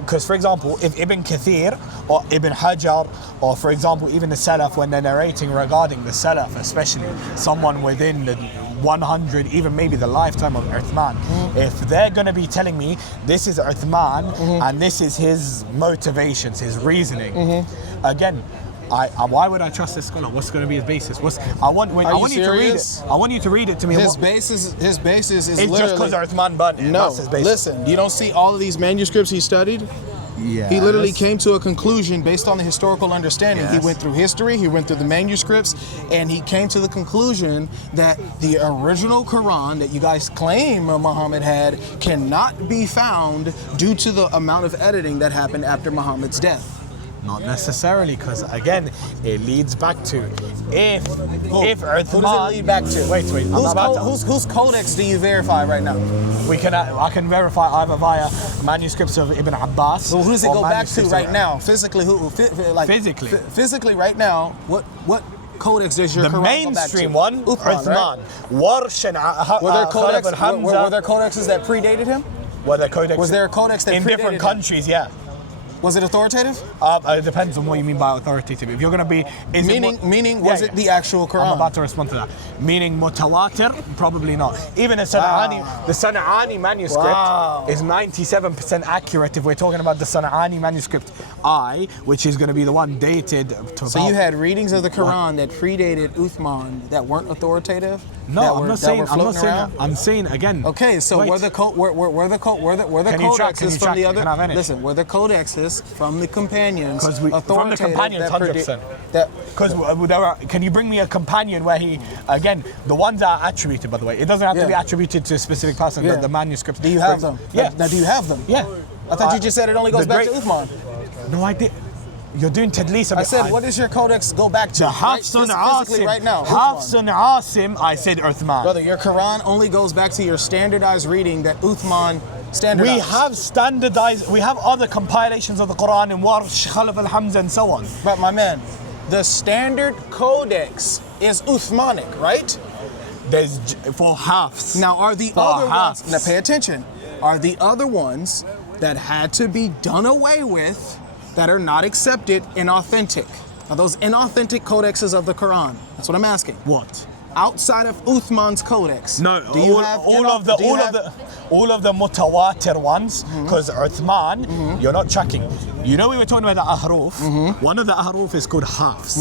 because for example, if Ibn Kathir or Ibn Hajar, or for example, even the Salaf, when they're narrating regarding the Salaf, especially someone within the 100, even maybe the lifetime of Uthman, if they're going to be telling me this is Uthman and this is his motivations, his reasoning, again, why would I trust this scholar? What's going to be his basis? I want you to read it. I want you to read it to me. His basis is it's literally just because Uthman burnt it. No, That's his basis. listen, you don't see all of these manuscripts he studied? Yeah. He literally came to a conclusion based on the historical understanding. Yes. He went through history, he went through the manuscripts, and he came to the conclusion that the original Quran that you guys claim Muhammad had cannot be found due to the amount of editing that happened after Muhammad's death. Not necessarily, because again, it leads back to if Uthman. Who does it lead back to? Wait. Whose codex do you verify right now? I can verify either via manuscripts of Ibn Abbas. So who does it or go back to manuscripts right of- now? Physically, physically right now, what codex does your The Quran mainstream go back to? one, Uthman, right? Uthman. Warsh and Were there Khalaf and Hamza. were there codexes that predated him? Was there a codex that in predated different him? countries? Yeah. Was it authoritative? It depends on what you mean by authoritative. If you're going to be... Meaning, was it the actual Quran? I'm about to respond to that. Meaning mutawatir? Probably not. Even the San'ani manuscript is 97% accurate if we're talking about the San'ani manuscript I, which is going to be the one dated to So you had readings of the Quran that predated Uthman that weren't authoritative? No, I'm not saying that. I'm saying again. Okay, so wait. were the codexes from the other? Listen, were the codexes from the companions authoritative? From the companions, 100%. Because can you bring me a companion where he, again, the ones that are attributed, by the way, it doesn't have to be attributed to a specific person. Yeah. The manuscripts. Do you have them? Yeah. Now, do you have them? Yeah. I thought you just said it only goes back to Uthman. No, I did. You're doing tadlis. I said, what does your codex go back to? The Hafs physically right now. Hafs and Asim, I said Uthman. Brother, your Quran only goes back to your standardized reading that Uthman standardized. We have standardized, we have other compilations of the Quran in Warsh, Khalaf al-Hamza and so on. But my man, the standard codex is Uthmanic, right? There's for Hafs. Now are the other ones, now pay attention, are the other ones that had to be done away with that are not accepted inauthentic? Are those inauthentic codexes of the Quran? That's what I'm asking. What? Outside of Uthman's codex. No, do you all of the mutawatir ones, because Uthman, you're not checking. You know we were talking about the ahruf. One of the ahruf is called Hafs,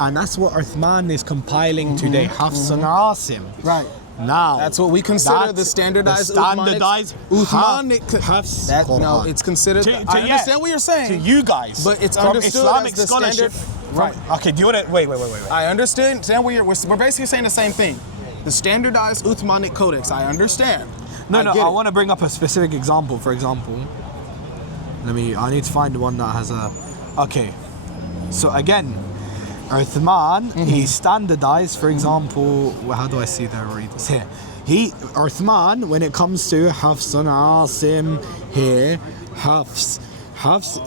and that's what Uthman is compiling today. Hafs and Asim. Right. Now that's what we consider the standardized Uthmanic Hafs. No, it's considered. I understand what you're saying. To you guys, but it's from understood Islamic as the scholarship. Right. Okay. Do you want to wait? I understand. We're basically saying the same thing. The standardized Uthmanic codex. I understand. No, get I it. want to bring up a specific example. For example, I need to find one that has a. Okay, so again, Uthman, he standardized. For example, how do I see the readers here? Uthman, when it comes to Hafs and Asim here, Hafs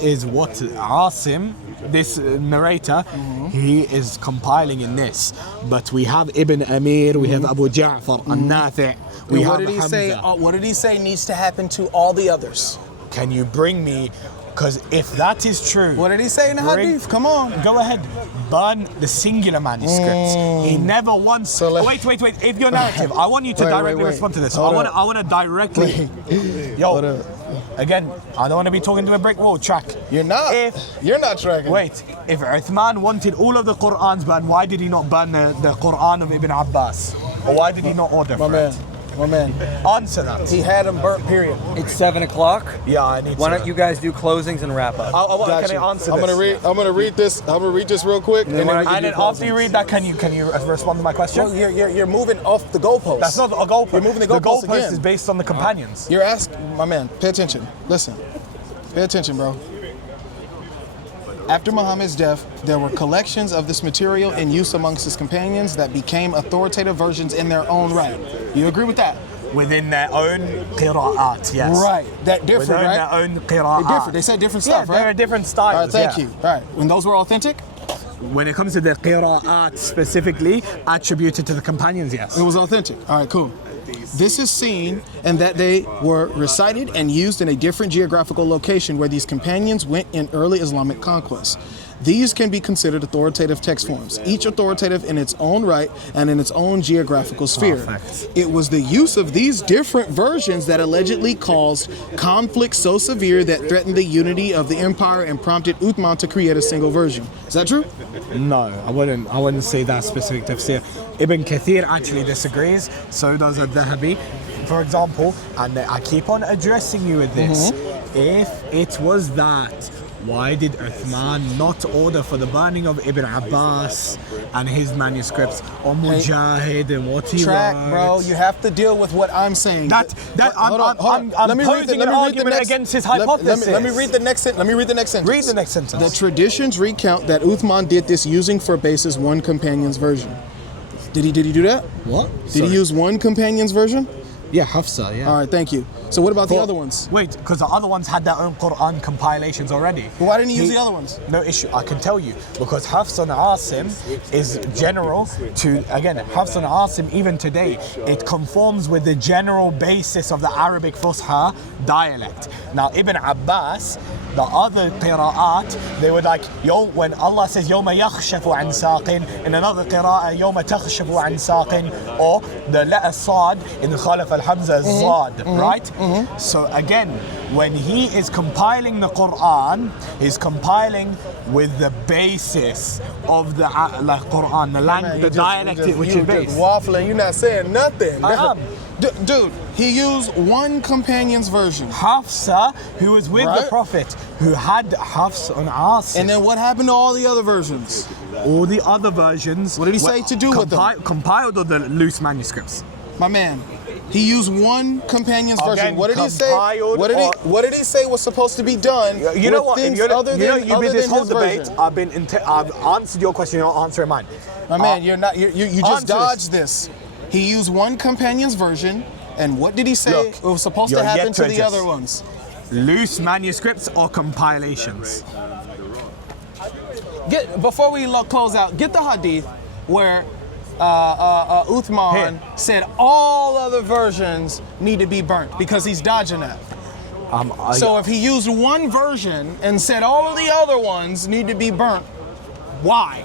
is what Asim, this narrator, he is compiling in this. But we have Ibn Amir, we have Abu Ja'far, An-Nafi', we have Hamza. What did he say needs to happen to all the others? Can you bring me? Because if that is true, What did he say in the hadith? Come on. Go ahead, burn the singular manuscripts. He never once. Wait. If your narrative, I want you to directly respond to this. I want to directly. Yo, again, I don't want to be talking to a brick wall. Track. You're not. You're not tracking. Wait, if Uthman wanted all of the Qur'ans burned, why did he not burn the Qur'an of Ibn Abbas? Or why did he not order for it? My man. Answer that. He had them burnt, period. It's 7 o'clock. Yeah, I need to. Why don't you guys do closings and wrap up? Can I answer this? I'm gonna read this. I'm gonna read this real quick. And And then after you read that, can you respond to my question? Well, you're moving off the goalpost. That's not a goalpost. You're moving the goalpost again. is based on the companions. You're asking, my man, pay attention. Listen. Pay attention, bro. After Muhammad's death, there were collections of this material in use amongst his companions that became authoritative versions in their own right. You agree with that? Within their own qira'at, yes. Right. That different, Within right? their own qira'at. They're different. They said different stuff, right? There are different styles. All right, thank you. All right. And those were authentic? When it comes to the qira'at specifically, attributed to the companions, yes. It was authentic. All right, cool. This is seen in that they were recited and used in a different geographical location where these companions went in early Islamic conquest. These can be considered authoritative text forms, each authoritative in its own right and in its own geographical sphere. Perfect. It was the use of these different versions that allegedly caused conflict so severe that threatened the unity of the empire and prompted Uthman to create a single version. Is that true? No, I wouldn't say that specific tafsir. Ibn Kathir actually disagrees, so does Al-Dhahabi. For example, and I keep on addressing you with this, if it was that, why did Uthman not order for the burning of Ibn Abbas and his manuscripts, or Mujahid and what he Track, wrote? bro. You have to deal with what I'm saying. I'm posing an argument against his hypothesis. Let me read the next sentence. Read the next sentence. The traditions recount that Uthman did this using for basis one companion's version. Did he do that? What? Did he use one companion's version? Yeah, Hafsa, yeah. All right, thank you. So what about the other ones? Wait, because the other ones had their own Quran compilations already. Well, why didn't he use the other ones? No issue, I can tell you. Because Hafs and Asim is general to, again, Hafs and Asim even today, it conforms with the general basis of the Arabic Fusha dialect. Now, Ibn Abbas, the other qira'at, they were like, when Allah says, يَوْمَ يَخْشَفُ عَنْ سَاقٍ, in another qira'ah, يَوْمَ تَخْشَفُ عَنْ سَاقٍ, or the letter Sad in Khalaf al-Hamza Zad, right? So again, when he is compiling the Quran, he's compiling with the basis of the Quran, the dialect which is based. Waffling, you're not saying nothing. I am. Dude, he used one companion's version. Hafsa, who was with the Right. Prophet, who had Hafs on Asim. And then what happened to all the other versions? All the other versions. What did he say to do with them? Compiled or the loose manuscripts? My man, he used one companion's Again, version. What did he say? compiled What did he say was supposed to be done? You know with what? Things You've other than been this his whole debate. version? I've answered your question. You're not answering mine. My man, you just answer dodged this. He used one companion's version, and what did he say Look, it was supposed to you're happen yet to to the adjust. other ones? Loose manuscripts or compilations? Before we close out, get the hadith where Uthman Here. said all other versions need to be burnt because he's dodging that. So if he used one version and said all of the other ones need to be burnt, why?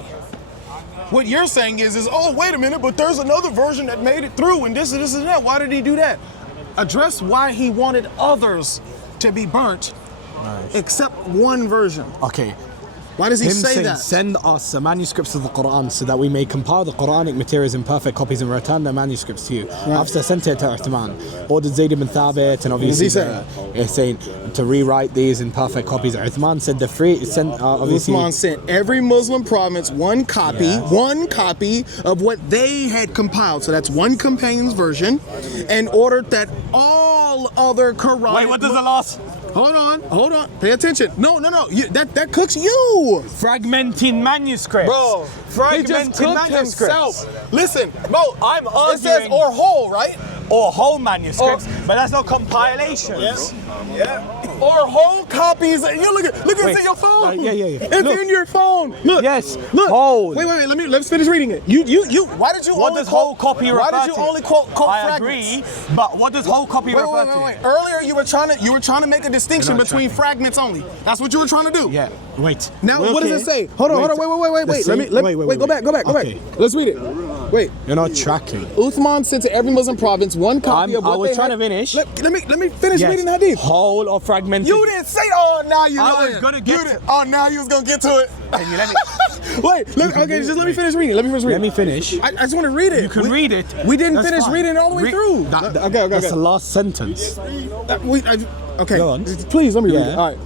What you're saying is, oh, wait a minute, but there's another version that made it through and this and this and that. Why did he do that? Address why he wanted others to be burnt except one version. Okay. Why does he Him say saying, that? send us the manuscripts of the Quran so that we may compile the Quranic materials in perfect copies and return the manuscripts to you. After sent it to Uthman, ordered Zayd ibn Thabit and obviously he's saying to rewrite these in perfect copies. Uthman said the free sent obviously. Uthman sent every Muslim province one copy of what they had compiled. So that's one companion's version, and ordered that all other Quranic. Wait, what does the last? Hold on. Pay attention. No. That cooks you. Fragmenting manuscripts. Bro, he just Fragmenting cooked manuscripts. himself. Listen, bro, I'm arguing. it says or whole, right? Or whole manuscripts, but that's not compilations. Yeah. Or whole copies. You look at it's in your phone. Yeah. It's in your phone. Look. Yes. Look. Whole. Wait. Let's finish reading it. You. Why did you? What only does whole copy refer to? Why did you only quote I fragments? agree, but what does whole copy refer to? Wait. Earlier you were trying to make a distinction between fragments only. That's what you were trying to do. Yeah. Wait. Now what does it say? Hold on. Wait. Go back. Okay. Let's read it. Wait. You're not tracking. Uthman sent to every Muslim province one copy of what I was they trying had. to finish. Let me finish reading the hadith. Whole or fragmented? You didn't say. Oh, now you. I was gonna get to. Oh, now you was gonna get to it. Can you let me? Wait. Just let me finish reading. Let me finish. I just want to read it. You can read it. We didn't That's finish fine. reading it all the way through. Okay. That's the last sentence. Okay. Go on. Please let me read it. All right.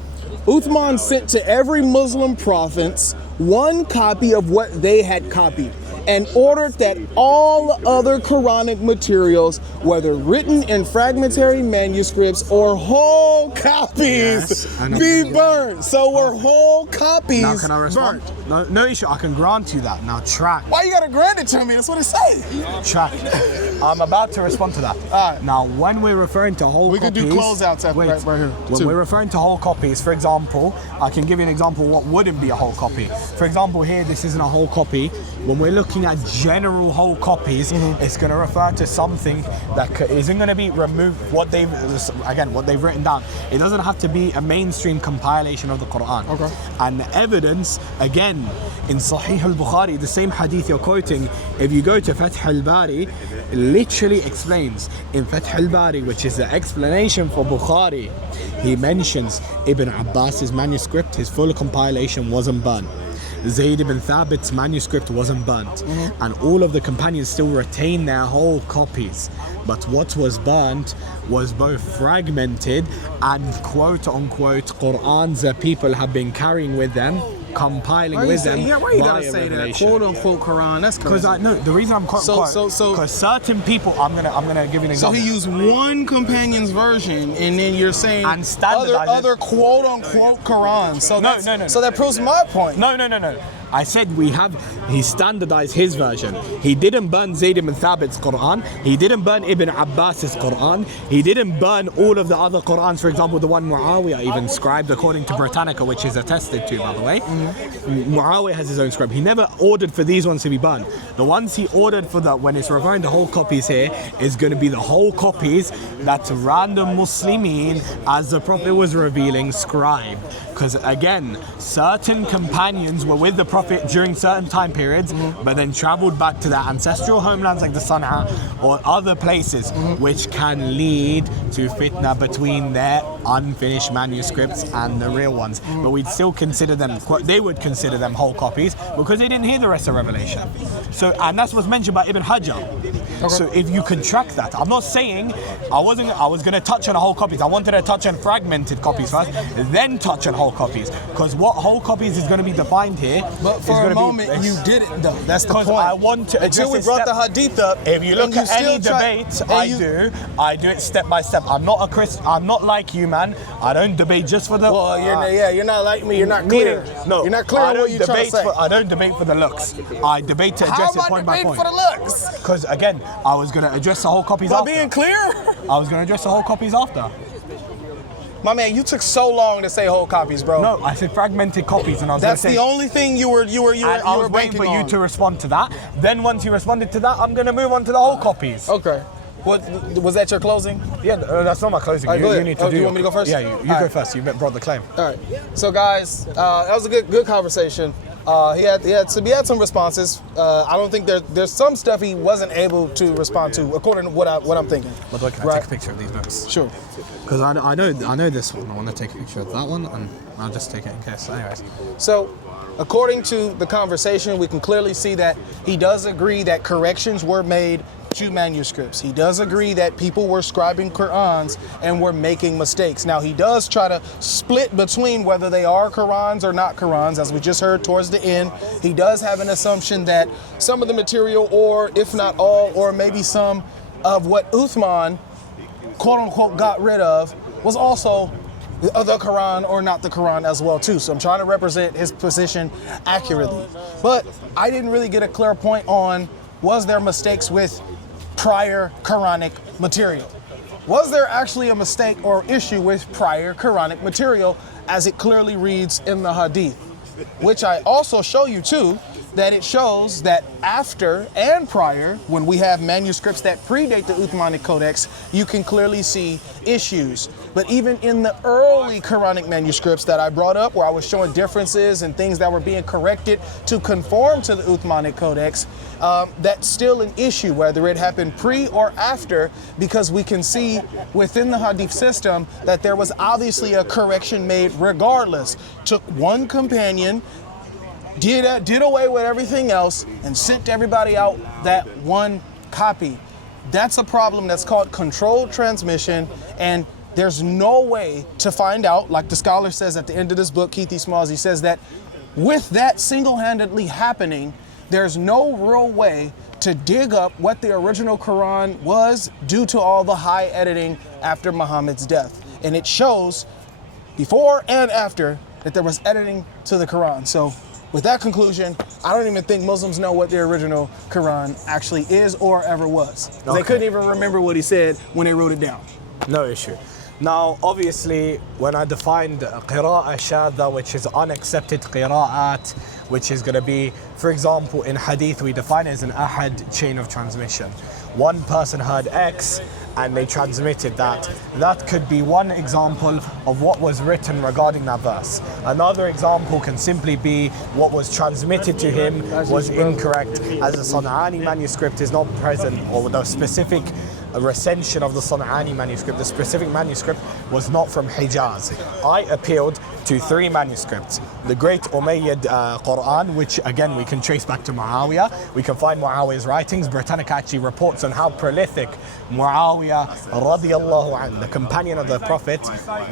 Uthman sent to every Muslim province one copy of what they had copied, and ordered that all other Quranic materials, whether written in fragmentary manuscripts or whole copies, be burned. So were whole copies Now can I respond? No issue. I can grant you that. Now track. Why you gotta grant it to me? That's what it say. Track. I'm about to respond to that. Alright. Now, when we're referring to whole copies, could do closeouts after right here. When we're referring to whole copies, for example, I can give you an example of what wouldn't be a whole copy. For example, here, this isn't a whole copy. When we're looking at general whole copies, it's going to refer to something that isn't going to be removed. What they've written down. It doesn't have to be a mainstream compilation of the Quran. Okay. And the evidence, again, in Sahih al-Bukhari, the same hadith you're quoting, if you go to Fath al-Bari, it literally explains in Fath al-Bari, which is the explanation for Bukhari, he mentions Ibn Abbas's manuscript, his full compilation wasn't burnt. Zayd ibn Thabit's manuscript wasn't burnt, and all of the companions still retain their whole copies. But what was burnt was both fragmented and quote unquote Qur'ans that people have been carrying with them, compiling with them. Yeah, why you gotta say that? Quote unquote Quran. That's because I know the reason I'm because certain people. I'm gonna give you an example. So he used one companion's version, and then you're saying and other quote unquote Quran. So no. So that proves my point. No. I said he standardized his version. He didn't burn Zayd ibn Thabit's Quran. He didn't burn Ibn Abbas's Quran. He didn't burn all of the other Qurans. For example, the one Muawiyah even scribed according to Britannica, which is attested to, by the way. Muawiyah has his own scribe. He never ordered for these ones to be burned. The ones he ordered for when it's referring to whole copies here, is going to be the whole copies that random Muslimin, as the Prophet was revealing, scribed. Because again, certain companions were with the Prophet during certain time periods, but then traveled back to their ancestral homelands like the Sana'a or other places, which can lead to fitna between their unfinished manuscripts and the real ones. But we'd still consider them, they would consider them whole copies because they didn't hear the rest of Revelation. So, and that's what's mentioned by Ibn Hajar. Okay. So if you can track that, I'm not saying I was going to touch on whole copies. I wanted to touch on fragmented copies first, then touch on whole copies. Because what whole copies is going to be defined here. But for a moment, you didn't though. That's the point. I want to until we brought the hadith up. If you look at any debate, I do it step by step. I'm not a Christian. I'm not like you, man. I don't debate just for the. Well, you're not like me. You're not clear. No, you're not clear on what you're trying to say. I don't debate for the looks. I debate to address it point by point. How am I debating for the looks? Because again, I was going to address the whole copies after. Being clear? I was going to address the whole copies after. My man, you took so long to say whole copies, bro. No, I said fragmented copies, and I was That's going to say. the only thing you were I was waiting for you to respond to that. Then once you responded to that, I'm going to move on to the whole copies. Okay. What was that your closing? Yeah, that's not my closing. Right, you need to do. You want me to go first? Yeah, you go first. You brought the claim. All right. So guys, that was a good conversation. He had some responses. I don't think there's some stuff he wasn't able to respond to according to what I'm thinking. By the way, can I take a picture of these notes? Sure. Because I know this one. I want to take a picture of that one, and I'll just take it in case. Anyways. So according to the conversation, we can clearly see that he does agree that corrections were made to manuscripts. He does agree that people were scribing Qurans and were making mistakes. Now, he does try to split between whether they are Qurans or not Qurans, as we just heard towards the end. He does have an assumption that some of the material, or if not all, or maybe some of what Uthman, quote unquote, got rid of was also the Quran or not the Quran as well too. So I'm trying to represent his position accurately. But I didn't really get a clear point on, was there mistakes with prior Quranic material? Was there actually a mistake or issue with prior Quranic material as it clearly reads in the Hadith? Which I also show you too, that it shows that after and prior, when we have manuscripts that predate the Uthmanic Codex, you can clearly see issues. But even in the early Quranic manuscripts that I brought up, where I was showing differences and things that were being corrected to conform to the Uthmanic Codex, that's still an issue, whether it happened pre or after, because we can see within the Hadith system that there was obviously a correction made regardless. Took one companion, did away with everything else, and sent everybody out that one copy. That's a problem that's called controlled transmission, and there's no way to find out, like the scholar says at the end of this book, Keith E. Smalls, he says that with that single-handedly happening, there's no real way to dig up what the original Quran was due to all the high editing after Muhammad's death. And it shows before and after that there was editing to the Quran. So with that conclusion, I don't even think Muslims know what the original Quran actually is or ever was. Okay. They couldn't even remember what he said when they wrote it down. No issue. Now, obviously, when I defined qira'ah shadda, which is unaccepted qira'at, which is going to be, for example, in hadith, we define it as an ahad chain of transmission. One person heard X and they transmitted that. That could be one example of what was written regarding that verse. Another example can simply be what was transmitted to him was incorrect, as the San'ani manuscript is not present, or the specific recension of the San'ani manuscript, the specific manuscript was not from Hijaz. I appealed to 3 manuscripts. The great Umayyad Quran, which again we can trace back to Muawiyah. We can find Muawiyah's writings. Britannica actually reports on how prolific Muawiyah radiallahu anhu, the companion of the Prophet,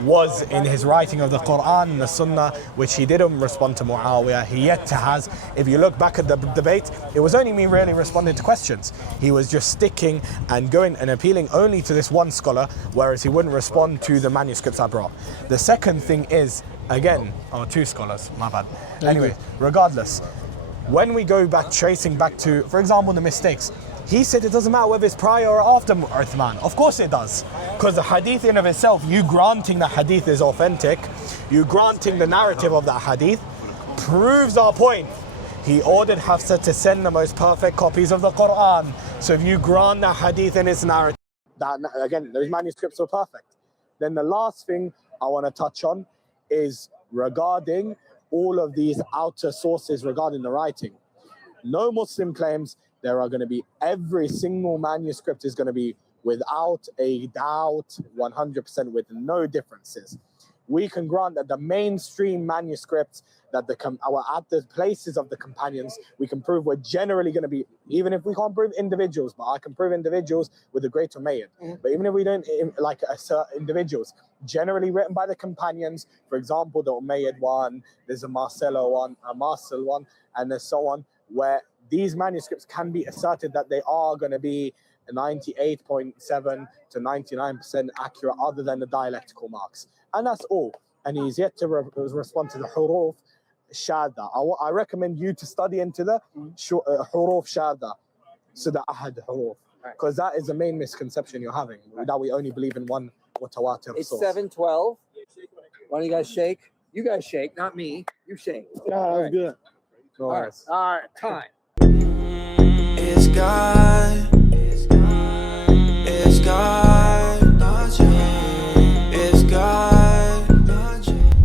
was in his writing of the Quran and the Sunnah, which he didn't respond to Muawiyah. He yet to has. If you look back at the debate, it was only me really responding to questions. He was just sticking and going and appealing only to this one scholar, whereas he wouldn't respond to the manuscripts I brought. The second thing is, again, 2 scholars, my bad. Anyway, regardless, when we go back, tracing back to, for example, the mistakes, he said it doesn't matter whether it's prior or after Uthman. Of course it does. Because the hadith in of itself, you granting the hadith is authentic, you granting the narrative of that hadith, proves our point. He ordered Hafsa to send the most perfect copies of the Quran. So if you grant the hadith in its narrative, that, again, those manuscripts were perfect. Then the last thing I want to touch on is regarding all of these outer sources regarding the writing. No Muslim claims there are going to be, every single manuscript is going to be without a doubt, 100% with no differences. We can grant that the mainstream manuscripts that are at the places of the companions, we can prove we're generally going to be, even if we can't prove individuals, but I can prove individuals with the Great Umayyad. But even if we don't like assert individuals, generally written by the companions, for example, the Umayyad one, there's a Marcelo one, a Marcel one, and there's so on, where these manuscripts can be asserted that they are going to be 98.7 to 99% accurate, other than the dialectical marks. And that's all. And he's yet to respond to the huruf shadda. I recommend you to study into the huruf shadda, so the ahad huruf, because that is the main misconception you're having, that we only believe in one mutawatir It's source. 7:12. Why don't you guys shake? You guys shake, not me. You shake. Yeah, that's good. No All right. worries. All right. Time. It's God.